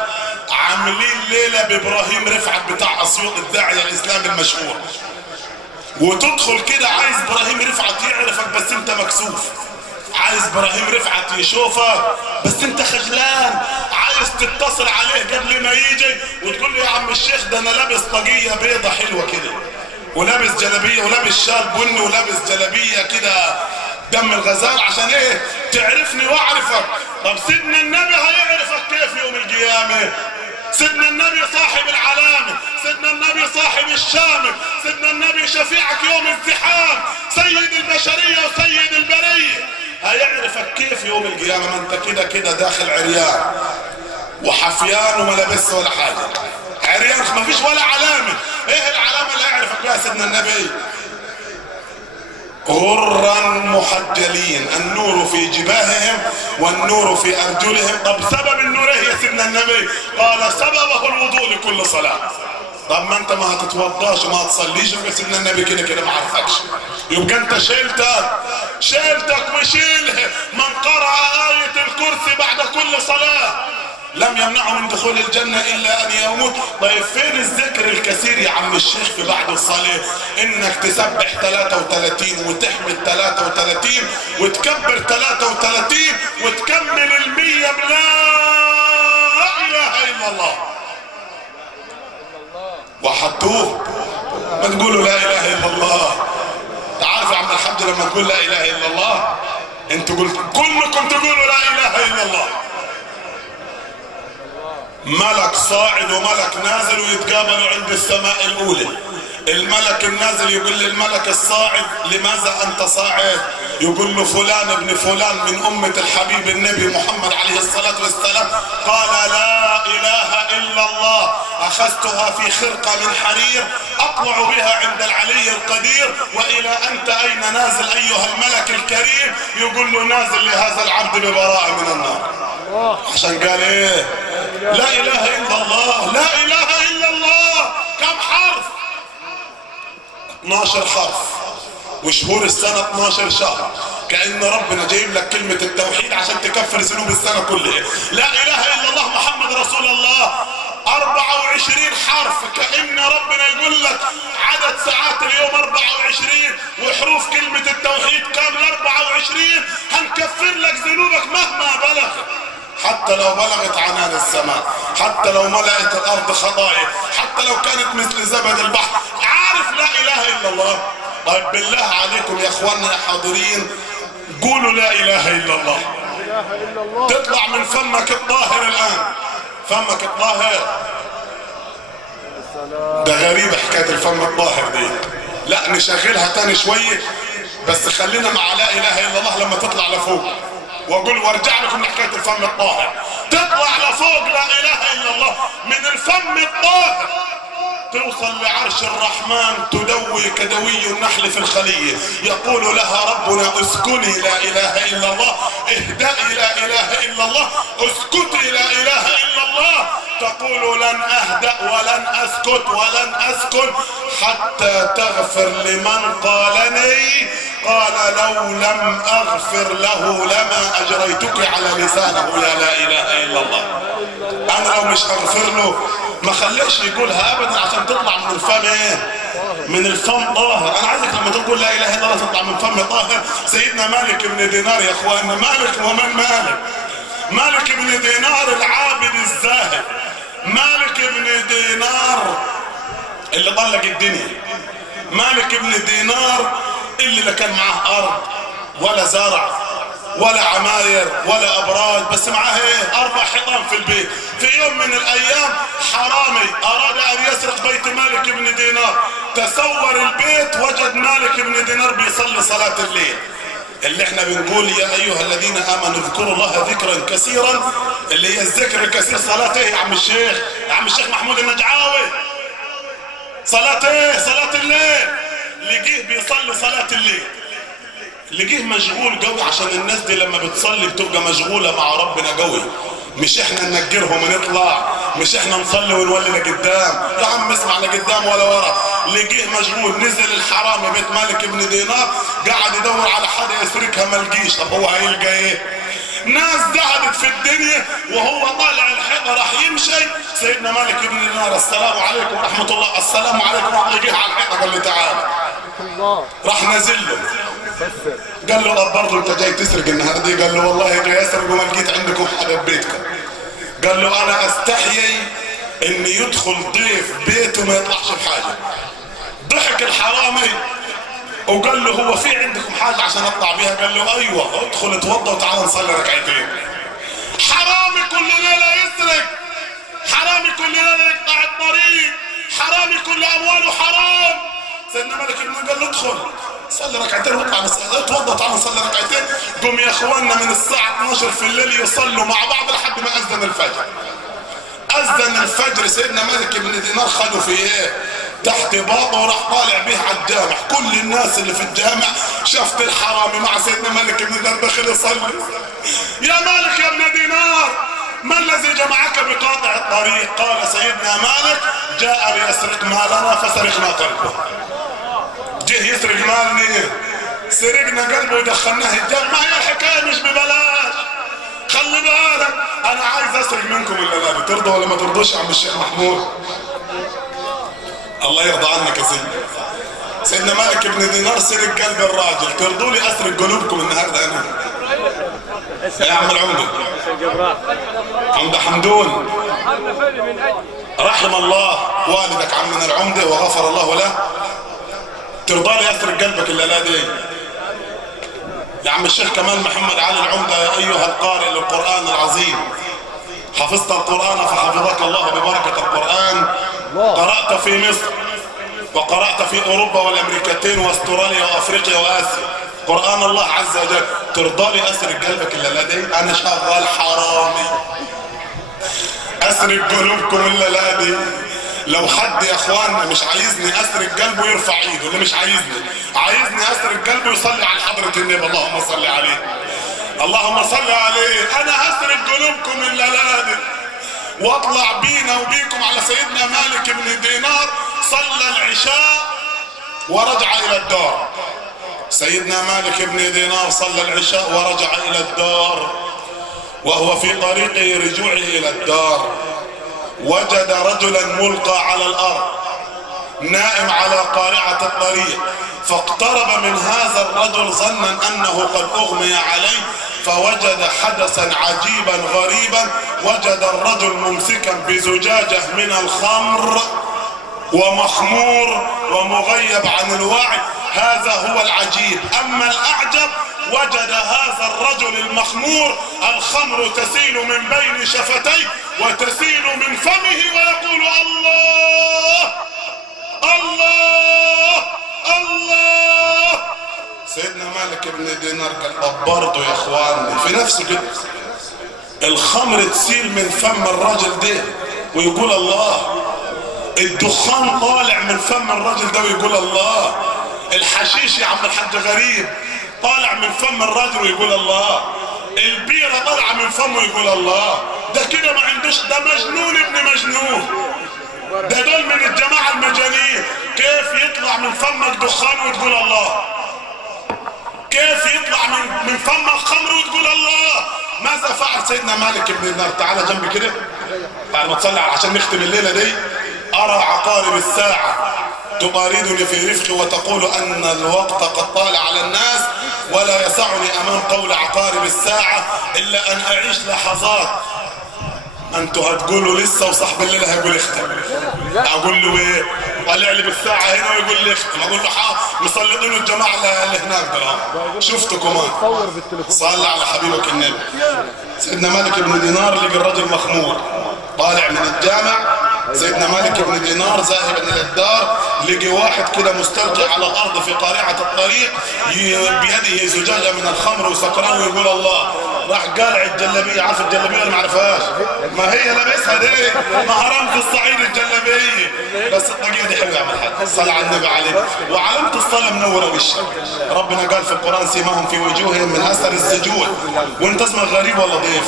عاملين ليلة بإبراهيم رفعت بتاع أسيوط الداعية الإسلامي المشهور، وتدخل كده عايز إبراهيم رفعت يعرفك بس أنت مكسوف، عايز ابراهيم رفعت يشوفك بس انت خجلان، عايز تتصل عليه قبل ما يجي وتقول له يا عم الشيخ ده انا لابس طاقية بيضة حلوة كده ولابس جلابية ولابس شال بني ولابس جلابية كده دم الغزال، عشان ايه؟ تعرفني واعرفك. طب سيدنا النبي هيعرفك كيف يوم القيامة؟ سيدنا النبي صاحب العلامة، سيدنا النبي صاحب الشامل، سيدنا النبي شفيعك يوم الزحام، سيد البشرية وسيد البرية. هيعرفك كيف يوم القيامة؟ ما انت كده كده داخل عريان وحفيان وما لابس ولا حاجة، عريان ما فيش ولا علامة. ايه العلامة اللي هيعرفك بها سيدنا النبي؟ غرا محجلين، النور في جباههم والنور في ارجلهم. طب سبب النور ايه يا سيدنا النبي؟ قال: سببه الوضوء لكل صلاة. طب ما انت ما هتتوضاش وما هتصليش يبقى سيدنا النبي كده كده ما عرفكش، يبقى انت شيلتك وشيله. من قرأ آية الكرسي بعد كل صلاة لم يمنعه من دخول الجنة إلا أن يموت. طيب فين الذكر الكثير يا عم الشيخ في بعد الصلاة؟ إنك تسبح 33 وتحمد 33 وتكبر 33 وتكمل 100 بلا إله إلا الله. وحطوه ما تقولوا لا إله إلا الله. تعرف يا عم الحاج العبد لما تقول لا اله الا الله؟ انتوا كلكم تقولوا لا اله الا الله. ملك صاعد وملك نازل ويتقابلوا عند السماء الاولى. الملك النازل يقول للملك الصاعد لماذا انت صاعد؟ يقول له فلان ابن فلان من امة الحبيب النبي محمد عليه الصلاة والسلام قال لا اله الا الله، اخذتها في خرقة من حرير اطلع بها عند العلي القدير، والى انت اين نازل ايها الملك الكريم؟ يقول له نازل لهذا العبد ببراءة من النار. عشان قال ايه؟ لا اله الا الله. لا اله الا الله كم حرف؟ 12 حرف، وشهور السنة 12 شهر. كأن ربنا جايب لك كلمة التوحيد عشان تكفر ذنوب السنة كلها. لا اله الا الله محمد رسول الله 24 حرف. كأن ربنا يقول لك عدد ساعات اليوم 24 وحروف كلمة التوحيد كامل 24 هنكفر لك ذنوبك مهما بلغت، حتى لو بلغت عنان السماء، حتى لو ملأت الارض خطايا، حتى لو كانت مثل زبد البحر. عارف لا اله الا الله؟ طيب بالله عليكم يا اخواننا الحاضرين قولوا لا اله الا الله. تطلع من فمك الطاهر الان، فمك الطاهر. ده غريب حكاية الفم الطاهر دي، لا نشغلها تاني شوية بس خلينا مع لا اله الا الله لما تطلع لفوق. واقول وارجع لكم لحكاية الفم الطاهر. تطلع لفوق لا اله الا الله من الفم الطاهر توصل لعرش الرحمن تدوي كدوي النحل في الخلية. يقول لها ربنا اسكني لا اله الا الله، اهدئي لا اله الا الله، اسكتي لا اله الا الله. تقول لن اهدأ ولن اسكت ولن اسكن حتى تغفر لمن قالني. قال لو لم اغفر له لما اجريتك على لسانه يا لا اله الا الله. انا لو مش هغفر له ما خليش يقولها ابدا عشان تطلع من الفم ايه؟ من الفم طاهر. انا عايزك لما تقول لا اله الا الله تطلع من فم طاهر. سيدنا مالك بن دينار يا اخواننا، مالك ومن مالك؟ مالك بن دينار العابد الزاهد، مالك بن دينار اللي طلق الدنيا، مالك بن دينار اللي لا كان معاه ارض ولا زرع ولا عماير ولا ابراج، بس معاه ايه؟ 4 حيطان في البيت. في يوم من الايام حرامي اراد ان يسرق بيت مالك بن دينار، تسور البيت وجد مالك بن دينار بيصلي صلاة الليل. اللي احنا بنقول يا ايها الذين امنوا اذكروا الله ذكرا كثيرا، اللي هي الذكر الكثير. صلاة ايه يا عم الشيخ؟ يا عم الشيخ محمود النجعاوي، صلاة ايه؟ صلاة الليل. لقيه بيصلي صلاة الليل، لقيه مشغول قوي عشان الناس دي لما بتصلي بتبقى مشغولة مع ربنا قوي. مش احنا ننجرهم ونطلع، مش احنا نصلي ونولي لقدام. يا عم اسمع لقدام ولا ورا. لقيه مشغول. نزل الحرامي بيت مالك بن دينار قاعد يدور على حدا يسرقها ما لقيش. طب هو هيلقى ايه؟ ناس ذهبت في الدنيا وهو طالع الحيطه راح يمشي. سيدنا مالك بن دينار السلام عليكم ورحمه الله، السلام عليكم. راح لقيه على الحيطه قال له تعال. راح نازل له قال له طب برضه انت جاي تسرق النهارده؟ قال له والله جاي اسرق وما لقيت عندكم حدا ببيتكم. قال له انا استحيي ان يدخل ضيف بيته ما يطلعش بحاجه. ضحك الحرامي وقال له هو في عندكم حاجه عشان اطلع بيها؟ قال له ايوه، ادخل اتوضى وتعال نصلي ركعتين. حرامي كل ليله يسرق، حرامي كل ليله يقطع الطريق، حرامي كل امواله حرام. سيدنا مالك بن قال له ادخل صلي ركعتين واطلع اتوضى تعال نصلي ركعتين. قوم يا اخواننا من الساعه 12 في الليل يصلوا مع بعض لحد ما اذن الفجر. اذن الفجر سيدنا مالك بن دينار خدوا في ايه؟ تحت باطه وراح طالع به على الجامع. كل الناس اللي في الجامع شافت الحرامي مع سيدنا مالك بن دينار داخل يصلي. يا مالك يا ابن دينار ما الذي جمعك بقاطع الطريق؟ قال سيدنا مالك جاء ليسرق مالنا فسرقنا قلبه. جه يسرق مالنا سرقنا قلبه ودخلناه الجامع. ما هي الحكايه مش ببلاش. خلي بالك انا عايز اسرق منكم الليله دي، ترضوا ولا ما ترضوش يا عم الشيخ محمود؟ الله يرضى عنك يا سيدي. سيدنا مالك بن دينار سرق قلب الراجل، ترضوا لي اسرق قلوبكم النهارده انا؟ يا عم العمده عمده حمدون رحم الله والدك عمنا العمده وغفر الله له، ترضى لي اسرق قلبك الليله دي؟ يا عم الشيخ كمال محمد علي العمدة، يا أيها القارئ للقرآن العظيم، حفظت القرآن فحفظك الله ببركة القرآن. قرأت في مصر وقرأت في أوروبا والأمريكتين واستراليا وأفريقيا وآسيا قرآن الله عز وجل. ترضى لي أسرق قلبك إلا لدي؟ أنا شغال حرامي أسرق قلوبكم إلا لدي. لو حد يا اخواننا مش عايزني اسرق قلبه يرفع ايده، اللي مش عايزني اسرق قلبه يصلي على حضرة النبي، اللهم صل عليه اللهم صل عليه. انا هسرق قلوبكم الليلة دي واطلع بينا وبيكم على سيدنا مالك بن دينار صلى العشاء ورجع الى الدار. سيدنا مالك بن دينار صلى العشاء ورجع الى الدار، وهو في طريقه رجوعه الى الدار وجد رجلا ملقى على الارض نائم على قارعة الطريق، فاقترب من هذا الرجل ظنا انه قد اغمي عليه، فوجد حدثا عجيبا غريبا. وجد الرجل ممسكا بزجاجة من الخمر ومخمور ومغيب عن الوعي. هذا هو العجيب. اما الاعجب وجد هذا الرجل المخمور الخمر تسيل من بين شفتيه وتسيل من فمه ويقول الله الله الله. سيدنا مالك بن دينار قال برضه يا اخواني في نفسه كده، الخمر تسيل من فم الرجل ده ويقول الله، الدخان طالع من فم الرجل ده ويقول الله، الحشيش يا عم الحاج غريب طالع من فم الرجل ويقول الله، البيرة طالعة من فمه ويقول الله. ده كده ما عندوش، ده مجنون ابن مجنون، ده دول من الجماعة المجانين. كيف يطلع من فمك دخان وتقول الله؟ كيف يطلع من فمك خمر وتقول الله؟ ماذا فعل سيدنا مالك بن دينار؟ تعالى جنبي كده بعد ما تصلي عشان نختم الليلة دي. أرى عقارب الساعة تباردني في رفقي وتقول أن الوقت قد طال على الناس، ولا يسعني أمام قول عقارب الساعة إلا أن أعيش لحظات. أنتوا هتقولوا لسه وصاحب الليل هيقول اختم. أقول له إيه؟ طلع لي بالساعة هنا ويقول لي اختم. أقول له مسلطين الجماعة اللي هناك ده. شفتوا كمان. صلى على حبيبك النبي. سيدنا مالك بن دينار لقى الرجل مخمور طالع من الجامع. سيدنا مالك بن دينار ذاهبا الى الدار لقي واحد كده مستلقي على الارض في قارعة الطريق بيده زجاجة من الخمر وسكران ويقول الله. راح قالع الجلابية، عارف الجلابية ولا ما عرفهاش؟ ما هي لابسها دي، ما حرام في الصعيد الجلابية، بس الطاقية دي حلوة يا عم الحاج. صلى على النبي عليه. وعلامة الصلاة منورة وشك. ربنا قال في القرآن سيماهم في وجوههم من اثر السجود. وانت اسمك غريب ولا ضيف؟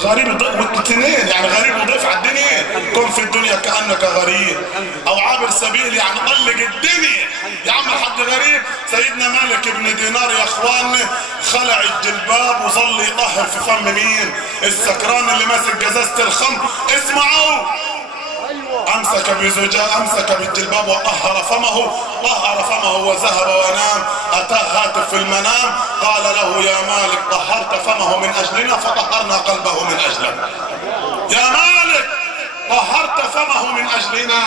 غريب والاثنين، يعني غريب وضيف على الدنيا. كن في الدنيا كأنك غريب او عابر سبيل، يعني طلق الدنيا يا عم الحاج غريب. سيدنا مالك بن دينار يا اخواني خلع الجلباب وظل يطهر في فم مين؟ السكران اللي ماسك جزازة الخمر. اسمعوا، امسك بالجلباب وطهر فمه وذهب ونام. اتاه هاتف في المنام قال له يا مالك طهرت فمه من اجلنا فطهرنا قلبه من اجلك. يا مالك طهرت فمه من اجلنا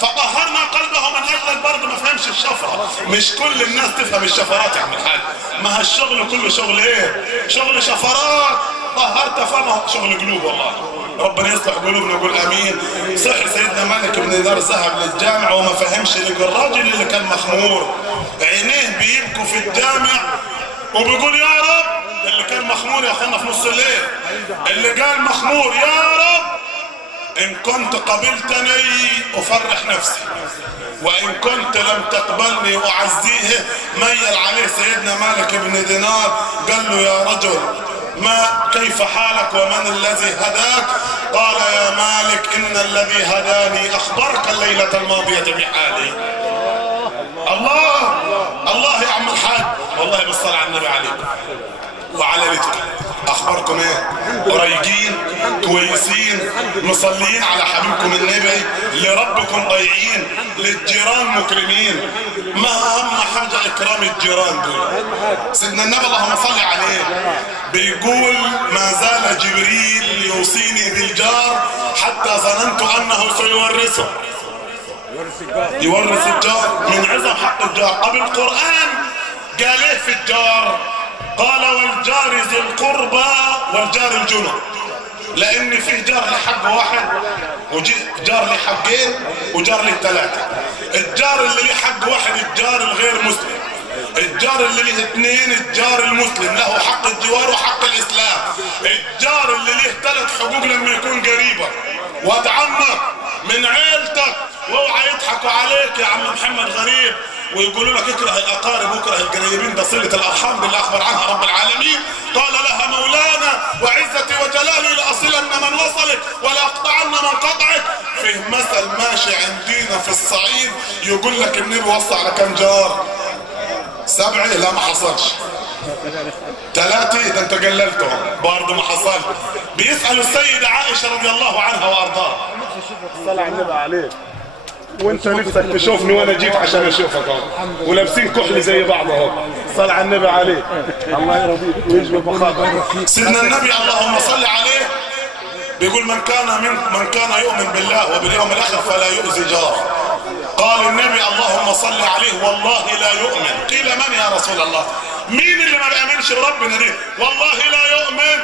فطهرنا قلبه من اجلك. برضه ما فهمش الشفرة. مش كل الناس تفهم الشفرات يا عم الحاج. ما هالشغل كله شغل ايه؟ شغل شفرات. طهرت فمه شغل قلوب. والله ربنا يصلح قلوبنا نقول امين. صح سيدنا مالك بن دينار ذهب للجامع وما فهمش. لقى الراجل اللي كان مخمور عينيه بيبكوا في الجامع وبيقول يا رب. اللي كان مخمور يا اخوانا في نص الليل، اللي قال مخمور يا رب ان كنت قبلتني افرح نفسي وان كنت لم تقبلني اعزيه. ميل عليه سيدنا مالك بن دينار قال له يا رجل ما كيف حالك ومن الذي هداك؟ قال يا مالك ان الذي هداني اخبرك الليلة الماضية بحالي. الله يا عم الحاج. والله بالصلاة على النبي عليكم وعلى ليلتكم. اخباركم ايه؟ قريبين كويسين مصلين على حبيبكم النبي، لربكم ضيعين، للجيران مكرمين. ما اهم حاجه اكرام الجيران دول. سيدنا النبي اللهم صل عليه بيقول ما زال جبريل يوصيني بالجار حتى ظننت انه سيورثه. يورث الجار من عظم حق الجار. طب القرآن قال ايه في الجار؟ قال والجار ذي القربى والجار الجنب، لان فيه جار لحق واحد وجار لحقين وجار لثلاثه. الجار اللي له حق واحد الجار الغير مسلم، الجار اللي له اثنين الجار المسلم له حق الجوار وحق الاسلام، الجار اللي له 3 حقوق لما يكون قريبك واد عمك من عيلتك، واوعى يضحكوا عليك يا عم محمد غريب ويقولوا لك اكره الاقارب واكره القريبين، ده صله الارحام بالله اخبر عنها رب العالمين. قال لها مولانا وعزتي وجلالي لاصلن من وصلك ولاقطعن من قطعك. فيه مثل ماشي عندنا في الصعيد يقول لك النبي وصى على كم جار؟ 7؟ لا ما حصلش. 3 ده انت قللتهم برضه ما حصل. بيسألوا السيدة عائشة رضي الله عنها وارضاها. صلى على النبي عليك. وانت نفسك تشوفني وانا جيت عشان اشوفك اهو، ولابسين كحل زي بعض اهو. صلى على النبي عليك. الله يرضيك ويجبر مخاطرك. سيدنا النبي اللهم صل عليه بيقول من كان يؤمن بالله وباليوم الاخر فلا يؤذي جاره. قال النبي اللهم صل عليه والله لا يؤمن. قيل من يا رسول الله؟ مين اللي ما بيأمنش بربنا دي؟ والله لا يؤمن.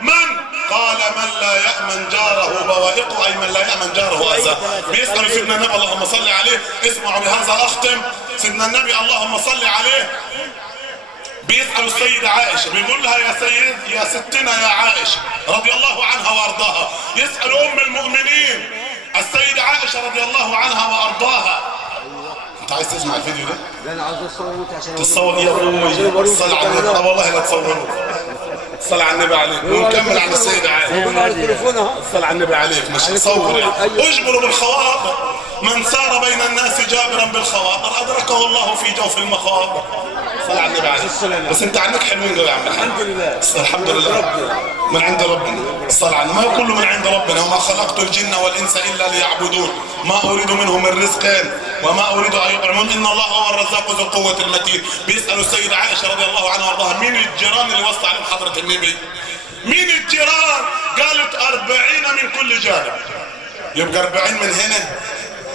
من؟ قال من لا يأمن جاره بوائقه، اي من لا يأمن جاره اذاه. بيسأل سيدنا النبي اللهم صل عليه، اسمعوا بهذا اختم. سيدنا النبي اللهم صل عليه بيسأل السيدة عائشة بيقول لها يا ستنا يا عائشة رضي الله عنها وارضاها، يسأل ام المؤمنين السيدة عائشة رضي الله عنها وارضاها. انت عايز تسمع الفيديو ده؟ لا انا عاوز اصوت عشان تصور يا ابوي. صل على النبي. والله لا تصوروه. صل على النبي عليك ونكمل عن السيدة عائشة. صل على النبي عليك مش تصور يعني. اجبروا بالخواطر، من سار بين الناس جابرا بالخواطر ادركه الله في جوف المخاطر. صل على النبي عليك. بس انت عنك حلوين قوي يا عم الحمد لله. الحمد لله من عند ربنا. صل على ما كله من عند ربنا. وما خلقت الجن والانس الا ليعبدون ما اريد منهم من رزق وما اريد ان يطعمون ان الله هو الرزاق ذو القوه المتين. بيسالوا السيده عائشه رضي الله عنها وارضاها مين الجيران اللي وصى عليهم حضره النبي؟ مين الجيران؟ قالت 40 من كل جانب. يبقى 40 من هنا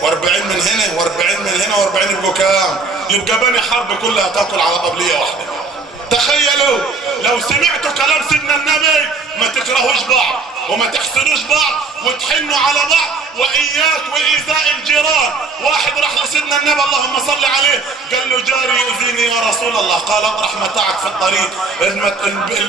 و40 من هنا و40 من هنا و40 يبقوا كام؟ يبقى بني حرب كلها تاكل على قبليه واحده. تخيلوا لو سمعتوا كلام سيدنا النبي ما تكرهوش بعض وما تحسدوش بعض وتحنوا على بعض، واياك وايذاء الجيران. واحد راح لسيدنا النبي اللهم صل عليه قال له جاري يؤذيني يا رسول الله. قال اطرح متاعك في الطريق،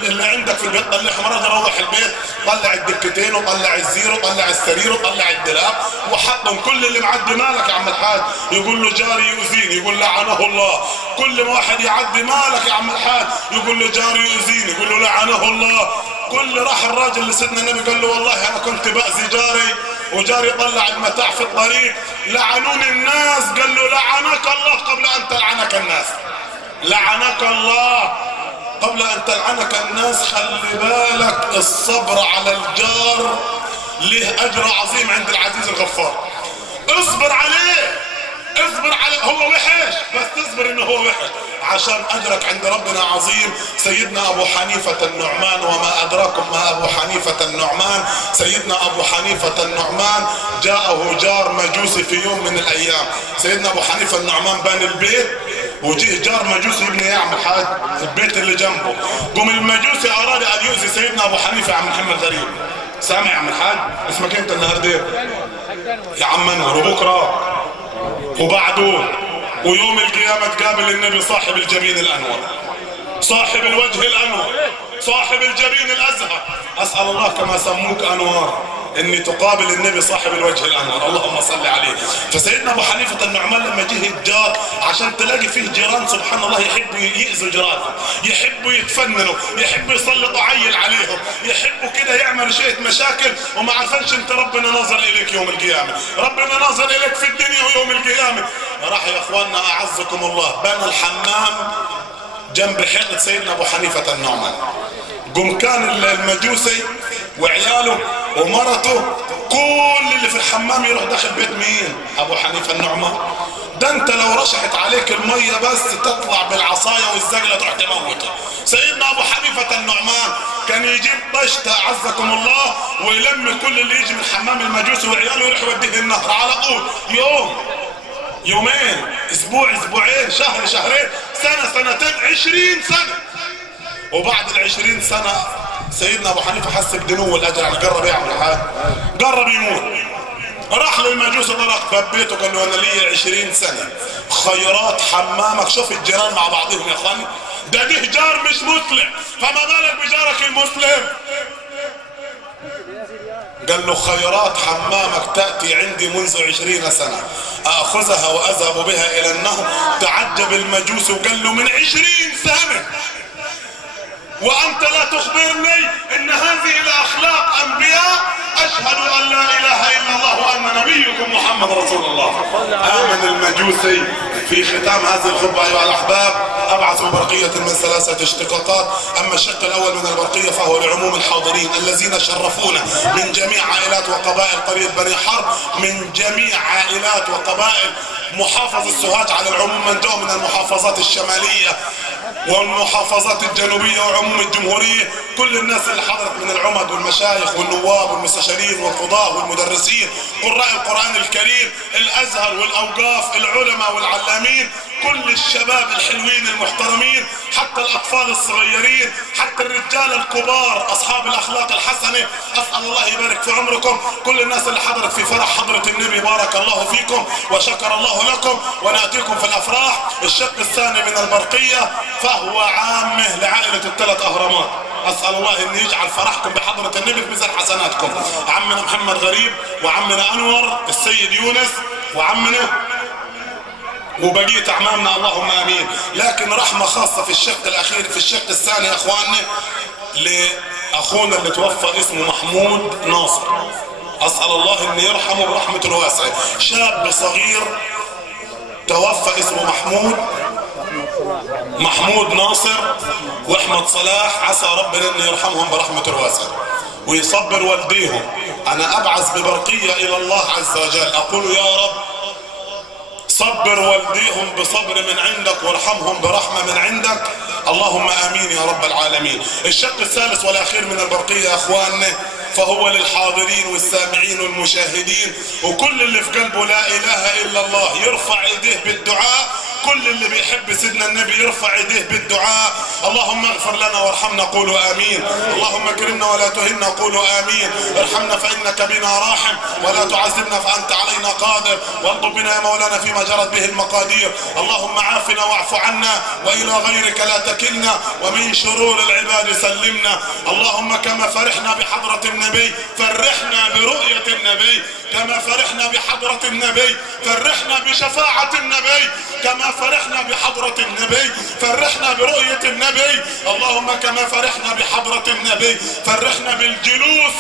اللي عندك في البيت طلعهم. رجل روح البيت طلع الدكتين وطلع الزير وطلع السرير وطلع الدلاب وحطهم كل اللي معدي مالك يا عم الحاج. يقول له جاري يؤذيني، يقول لعنه الله. كل ما واحد يعدي مالك يا عم الحاج يقول له جاري يؤذيني، يقول له لعنه الله. كل راح الراجل لسيدنا النبي قال له والله انا كنت بأذي جاري وجاري طلع المتاع في الطريق لعنوني الناس. قال له لعنك الله قبل ان تلعنك الناس. لعنك الله قبل ان تلعنك الناس. خلي بالك الصبر على الجار له اجر عظيم عند العزيز الغفار. اصبر عليه، اصبر عليه. هو وحش بس تصبر انه هو وحش عشان اجرك عند ربنا عظيم. سيدنا ابو حنيفة النعمان، وما ادراكم ما ابو حنيفة النعمان. سيدنا ابو حنيفة النعمان جاءه جار مجوسي في يوم من الايام. سيدنا ابو حنيفة النعمان بنى البيت وجيه جار مجوسي يبني يا عم الحاج البيت اللي جنبه. قوم المجوسي اراد ان يؤذي سيدنا ابو حنيفة يا عم محمد غريب. سامع يا عم الحاج؟ اسمك انت النهارده يا عم انور، وبكره وبعده ويوم القيامة تقابل النبي صاحب الجبين الأنور، صاحب الوجه الأنور، صاحب الجبين الأزهر. أسأل الله كما سموك أنوار إني تقابل النبي صاحب الوجه الأنور. اللهم صل عليه. فسيدنا أبو حنيفة النعمان لما جه الجار عشان تلاقي فيه جيران سبحان الله يحبوا يأذوا جيرانهم، يحبوا يتفننوا، يحبوا يسلطوا عيل عليهم، يحبوا كده يعملوا شوية مشاكل وما عارفينش انت ربنا ناظر إليك يوم القيامة، ربنا ناظر إليك في الدنيا ويوم القيامة. راح يا اخواننا اعزكم الله بنى الحمام جنب حيطة سيدنا ابو حنيفة النعمان. قم كان المجوسي وعياله ومرته كل اللي في الحمام يروح داخل بيت مين؟ ابو حنيفة النعمان. ده انت لو رشحت عليك المية بس تطلع بالعصاية والزقلة تروح تموته. سيدنا ابو حنيفة النعمان كان يجيب طشت اعزكم الله ويلم كل اللي يجي من حمام المجوسي وعياله ويروح يوديه النهر على طول. يوم يومين، اسبوع، اسبوعين، شهر، شهرين، سنة، سنتين، 20 سنة. وبعد ال20 سنة سيدنا ابو حنيفة حس بدنو الاجر، يعني قرب يعمل حاجة، قرب يموت. راح للمجوس طرق باب بيته قال له انا لي 20 سنة خيرات حمامك. شوف الجيران مع بعضهم يا اخواني، ده جار مش مسلم، فما بالك بجارك المسلم. قال له خيرات حمامك تأتي عندي منذ 20 سنة اخذها واذهب بها الى النهر. تعجب المجوس وقال له من 20 سنة وانت لا تخبرني ان هذه الاخلاق انبياء؟ اشهد ان لا اله الا الله وان نبيكم محمد رسول الله. امن المجوسي. في ختام هذه الخطبة ايها الاحباب ابعث برقية من 3 اشتقاقات. اما الشق الاول من البرقية فهو لعموم الحاضرين الذين شرفونا من جميع عائلات وقبائل قرية بني حرب، من جميع عائلات وقبائل محافظ السوهاج على العموم، من جاءوا من المحافظات الشمالية والمحافظات الجنوبية وعموم الجمهورية، كل الناس اللي حضرت من العمد والمشايخ والنواب والمستشارين والقضاة والمدرسين، قراء القرآن الكريم، الازهر والاوقاف، العلماء والعلامين، كل الشباب الحلوين المحترمين، حتى الاطفال الصغيرين، حتى الرجال الكبار اصحاب الاخلاق الحسنة، اسأل الله يبارك في عمركم. كل الناس اللي حضرت في فرح حضرة النبي بارك الله فيكم وشكر الله لكم. ونأتيكم في الافراح. الشق الثاني من البرقية فهو عامه لعائلة ال3 اهرامات. اسأل الله ان يجعل فرحكم بحضرة النبي في ميزان حسناتكم. عمنا محمد غريب وعمنا انور السيد يونس وعمنا وبقية اعمامنا اللهم امين. لكن رحمة خاصة في الشق الاخير، في الشق الثاني يا اخواننا، لاخونا اللي توفى اسمه محمود ناصر. اسأل الله ان يرحمه برحمته الواسعة. شاب صغير توفى اسمه محمود ناصر واحمد صلاح. عسى ربنا ان يرحمهم برحمته الواسعة ويصبر والديهم. انا ابعث ببرقية الى الله عز وجل اقول يا رب صبر والديهم بصبر من عندك وارحمهم برحمة من عندك، اللهم امين يا رب العالمين. الشق الثالث والاخير من البرقية يا اخواننا فهو للحاضرين والسامعين والمشاهدين، وكل اللي في قلبه لا اله الا الله يرفع ايديه بالدعاء. كل اللي بيحب سيدنا النبي يرفع ايديه بالدعاء. اللهم اغفر لنا وارحمنا قولوا امين. اللهم اكرمنا ولا تهنا قولوا امين. ارحمنا فانك بنا راحم ولا تعذبنا فانت علينا قادر. وانظر بنا يا مولانا فيما جرت به المقادير. اللهم عافنا واعف عنا والى غيرك لا تكلنا ومن شرور العباد سلمنا. اللهم كما فرحنا بحضرة النبي فرحنا برؤية النبي، كما فرحنا بحضرة النبي فرحنا بشفاعة النبي، كما فرحنا بحضرة النبي فرحنا برؤية النبي. اللهم كما فرحنا بحضرة النبي فرحنا بالجلوس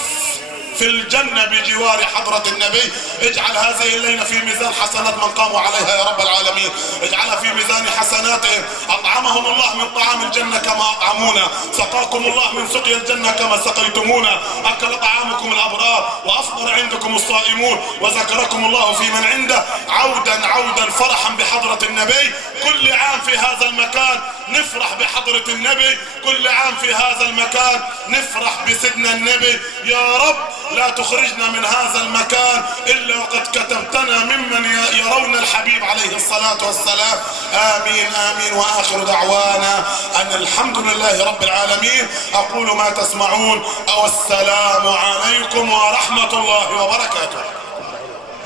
في الجنة بجوار حضرة النبي. اجعل هذه الليلة في ميزان حسنات من قاموا عليها يا رب العالمين. اجعلها في ميزان حسناتهم. اطعمهم الله من طعام الجنة كما اطعمونا، سقاكم الله من سقيا الجنة كما سقيتمونا، اكل طعامكم الابرار وافطر عندكم الصائمون، وذكركم الله في من عنده عودا فرحا بحضرة النبي. كل عام في هذا المكان نفرح بحضرة النبي، كل عام في هذا المكان نفرح بسيدنا النبي. يا رب لا تخرجنا من هذا المكان إلا وقد كتبتنا ممن يرون الحبيب عليه الصلاة والسلام. آمين آمين. وآخر دعوانا أن الحمد لله رب العالمين. أقول ما تسمعون والسلام عليكم ورحمة الله وبركاته.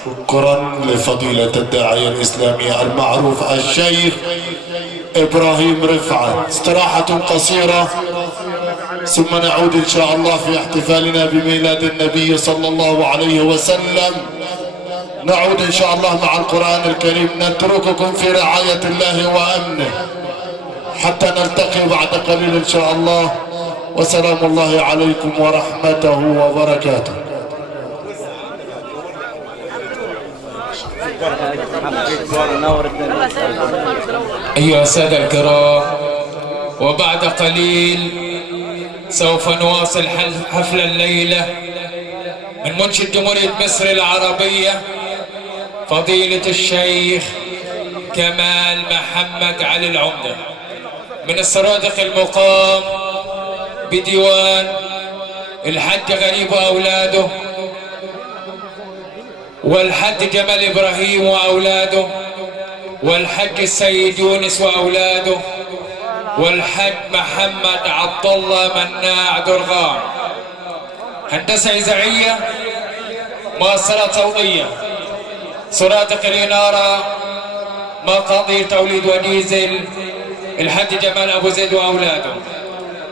شكرا لفضيلة الداعية الإسلامي المعروف الشيخ إبراهيم رفعت. استراحة قصيرة ثم نعود إن شاء الله في احتفالنا بميلاد النبي صلى الله عليه وسلم. نعود إن شاء الله مع القرآن الكريم. نترككم في رعاية الله وأمنه حتى نلتقي بعد قليل إن شاء الله. وسلام الله عليكم ورحمته وبركاته. أيها السادة الكرام، وبعد قليل سوف نواصل حفل الليلة من منشد جمهورية مصر العربية فضيلة الشيخ كمال محمد علي العمدة من السرادق المقام بديوان الحج غريب وأولاده والحج جمال إبراهيم وأولاده والحج السيد يونس وأولاده، والحج محمد عبد الله مناع درغام. هندسة إذاعية، مؤثرات صوتية، سرادق الإنارة، مقاطير توليد وديزل، الحاج جمال أبو زيد وأولاده،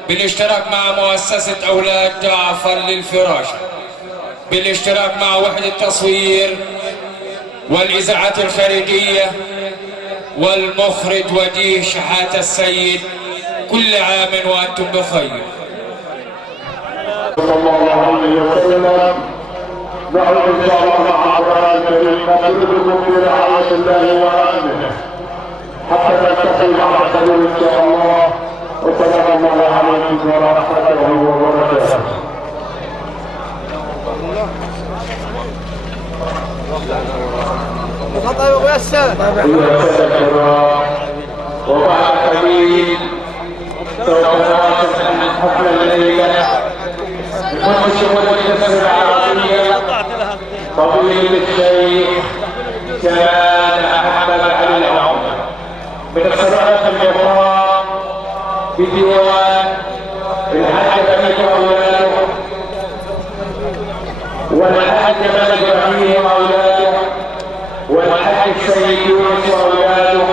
بالاشتراك مع مؤسسة أولاد جعفر للفراشة، بالاشتراك مع وحدة التصوير والإذاعات الخارجية والمخرج وديه شحاتة السيد. كل عام وأنتم بخير. صلى الله عليه وسلم. نعود إن شاء الله مع القرآن الكريم نترككم برعاية الله وأمنه حتى نلتقي مع الخير إن شاء الله. وسلام الله عليكم ورحمته وبركاته. وبعد قليل سوف نواصل حفل الليلة منشر الجسر العربية فضيلة الشيخ كان أحمد علي العمر من الصلاة المقام بديوان الحاج بني أولاده والحاج مالك إبراهيم أولاده والحاج السيد يونس أولاده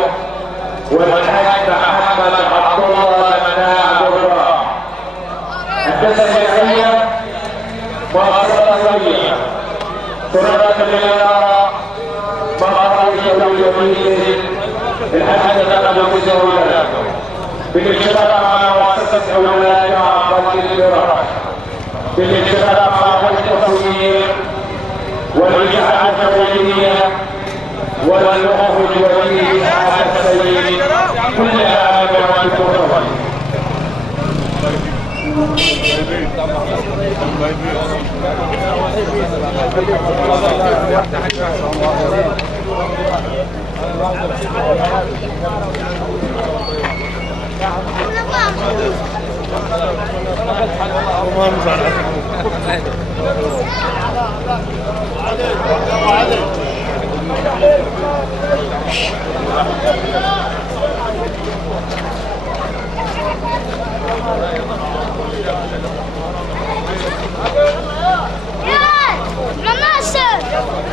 والحاج محمد عبد الله مناع درغام. هندسة إذاعية، مؤثرات صوتية، سرادق الإنارة، مقاطير توليد وديزل، الحاج جمال أبو زيد وأولاده، بالاشتراك مع مؤسسة أولاد جعفر للفراشة، بالاشتراك مع وحدة التصوير والإذاعات الخارجية والمخرج وديه شحاتة السيد. كل عام وأنتم بخير.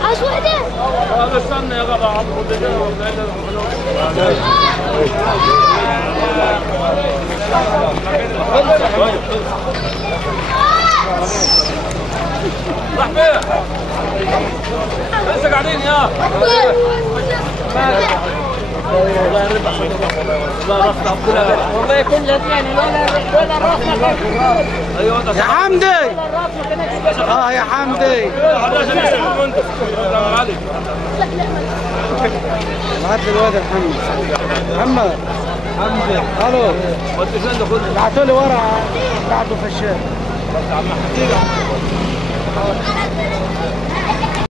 عاوز وحده؟ هذا استنى يا جدع عم راح فين؟ لسه قاعدين يا والله كل يعني ولا راسك. ايوه يا حمدي. يا حمدي. بعت لي الواد محمد. الو. بعتوا لي ورقه بعته في الشارع.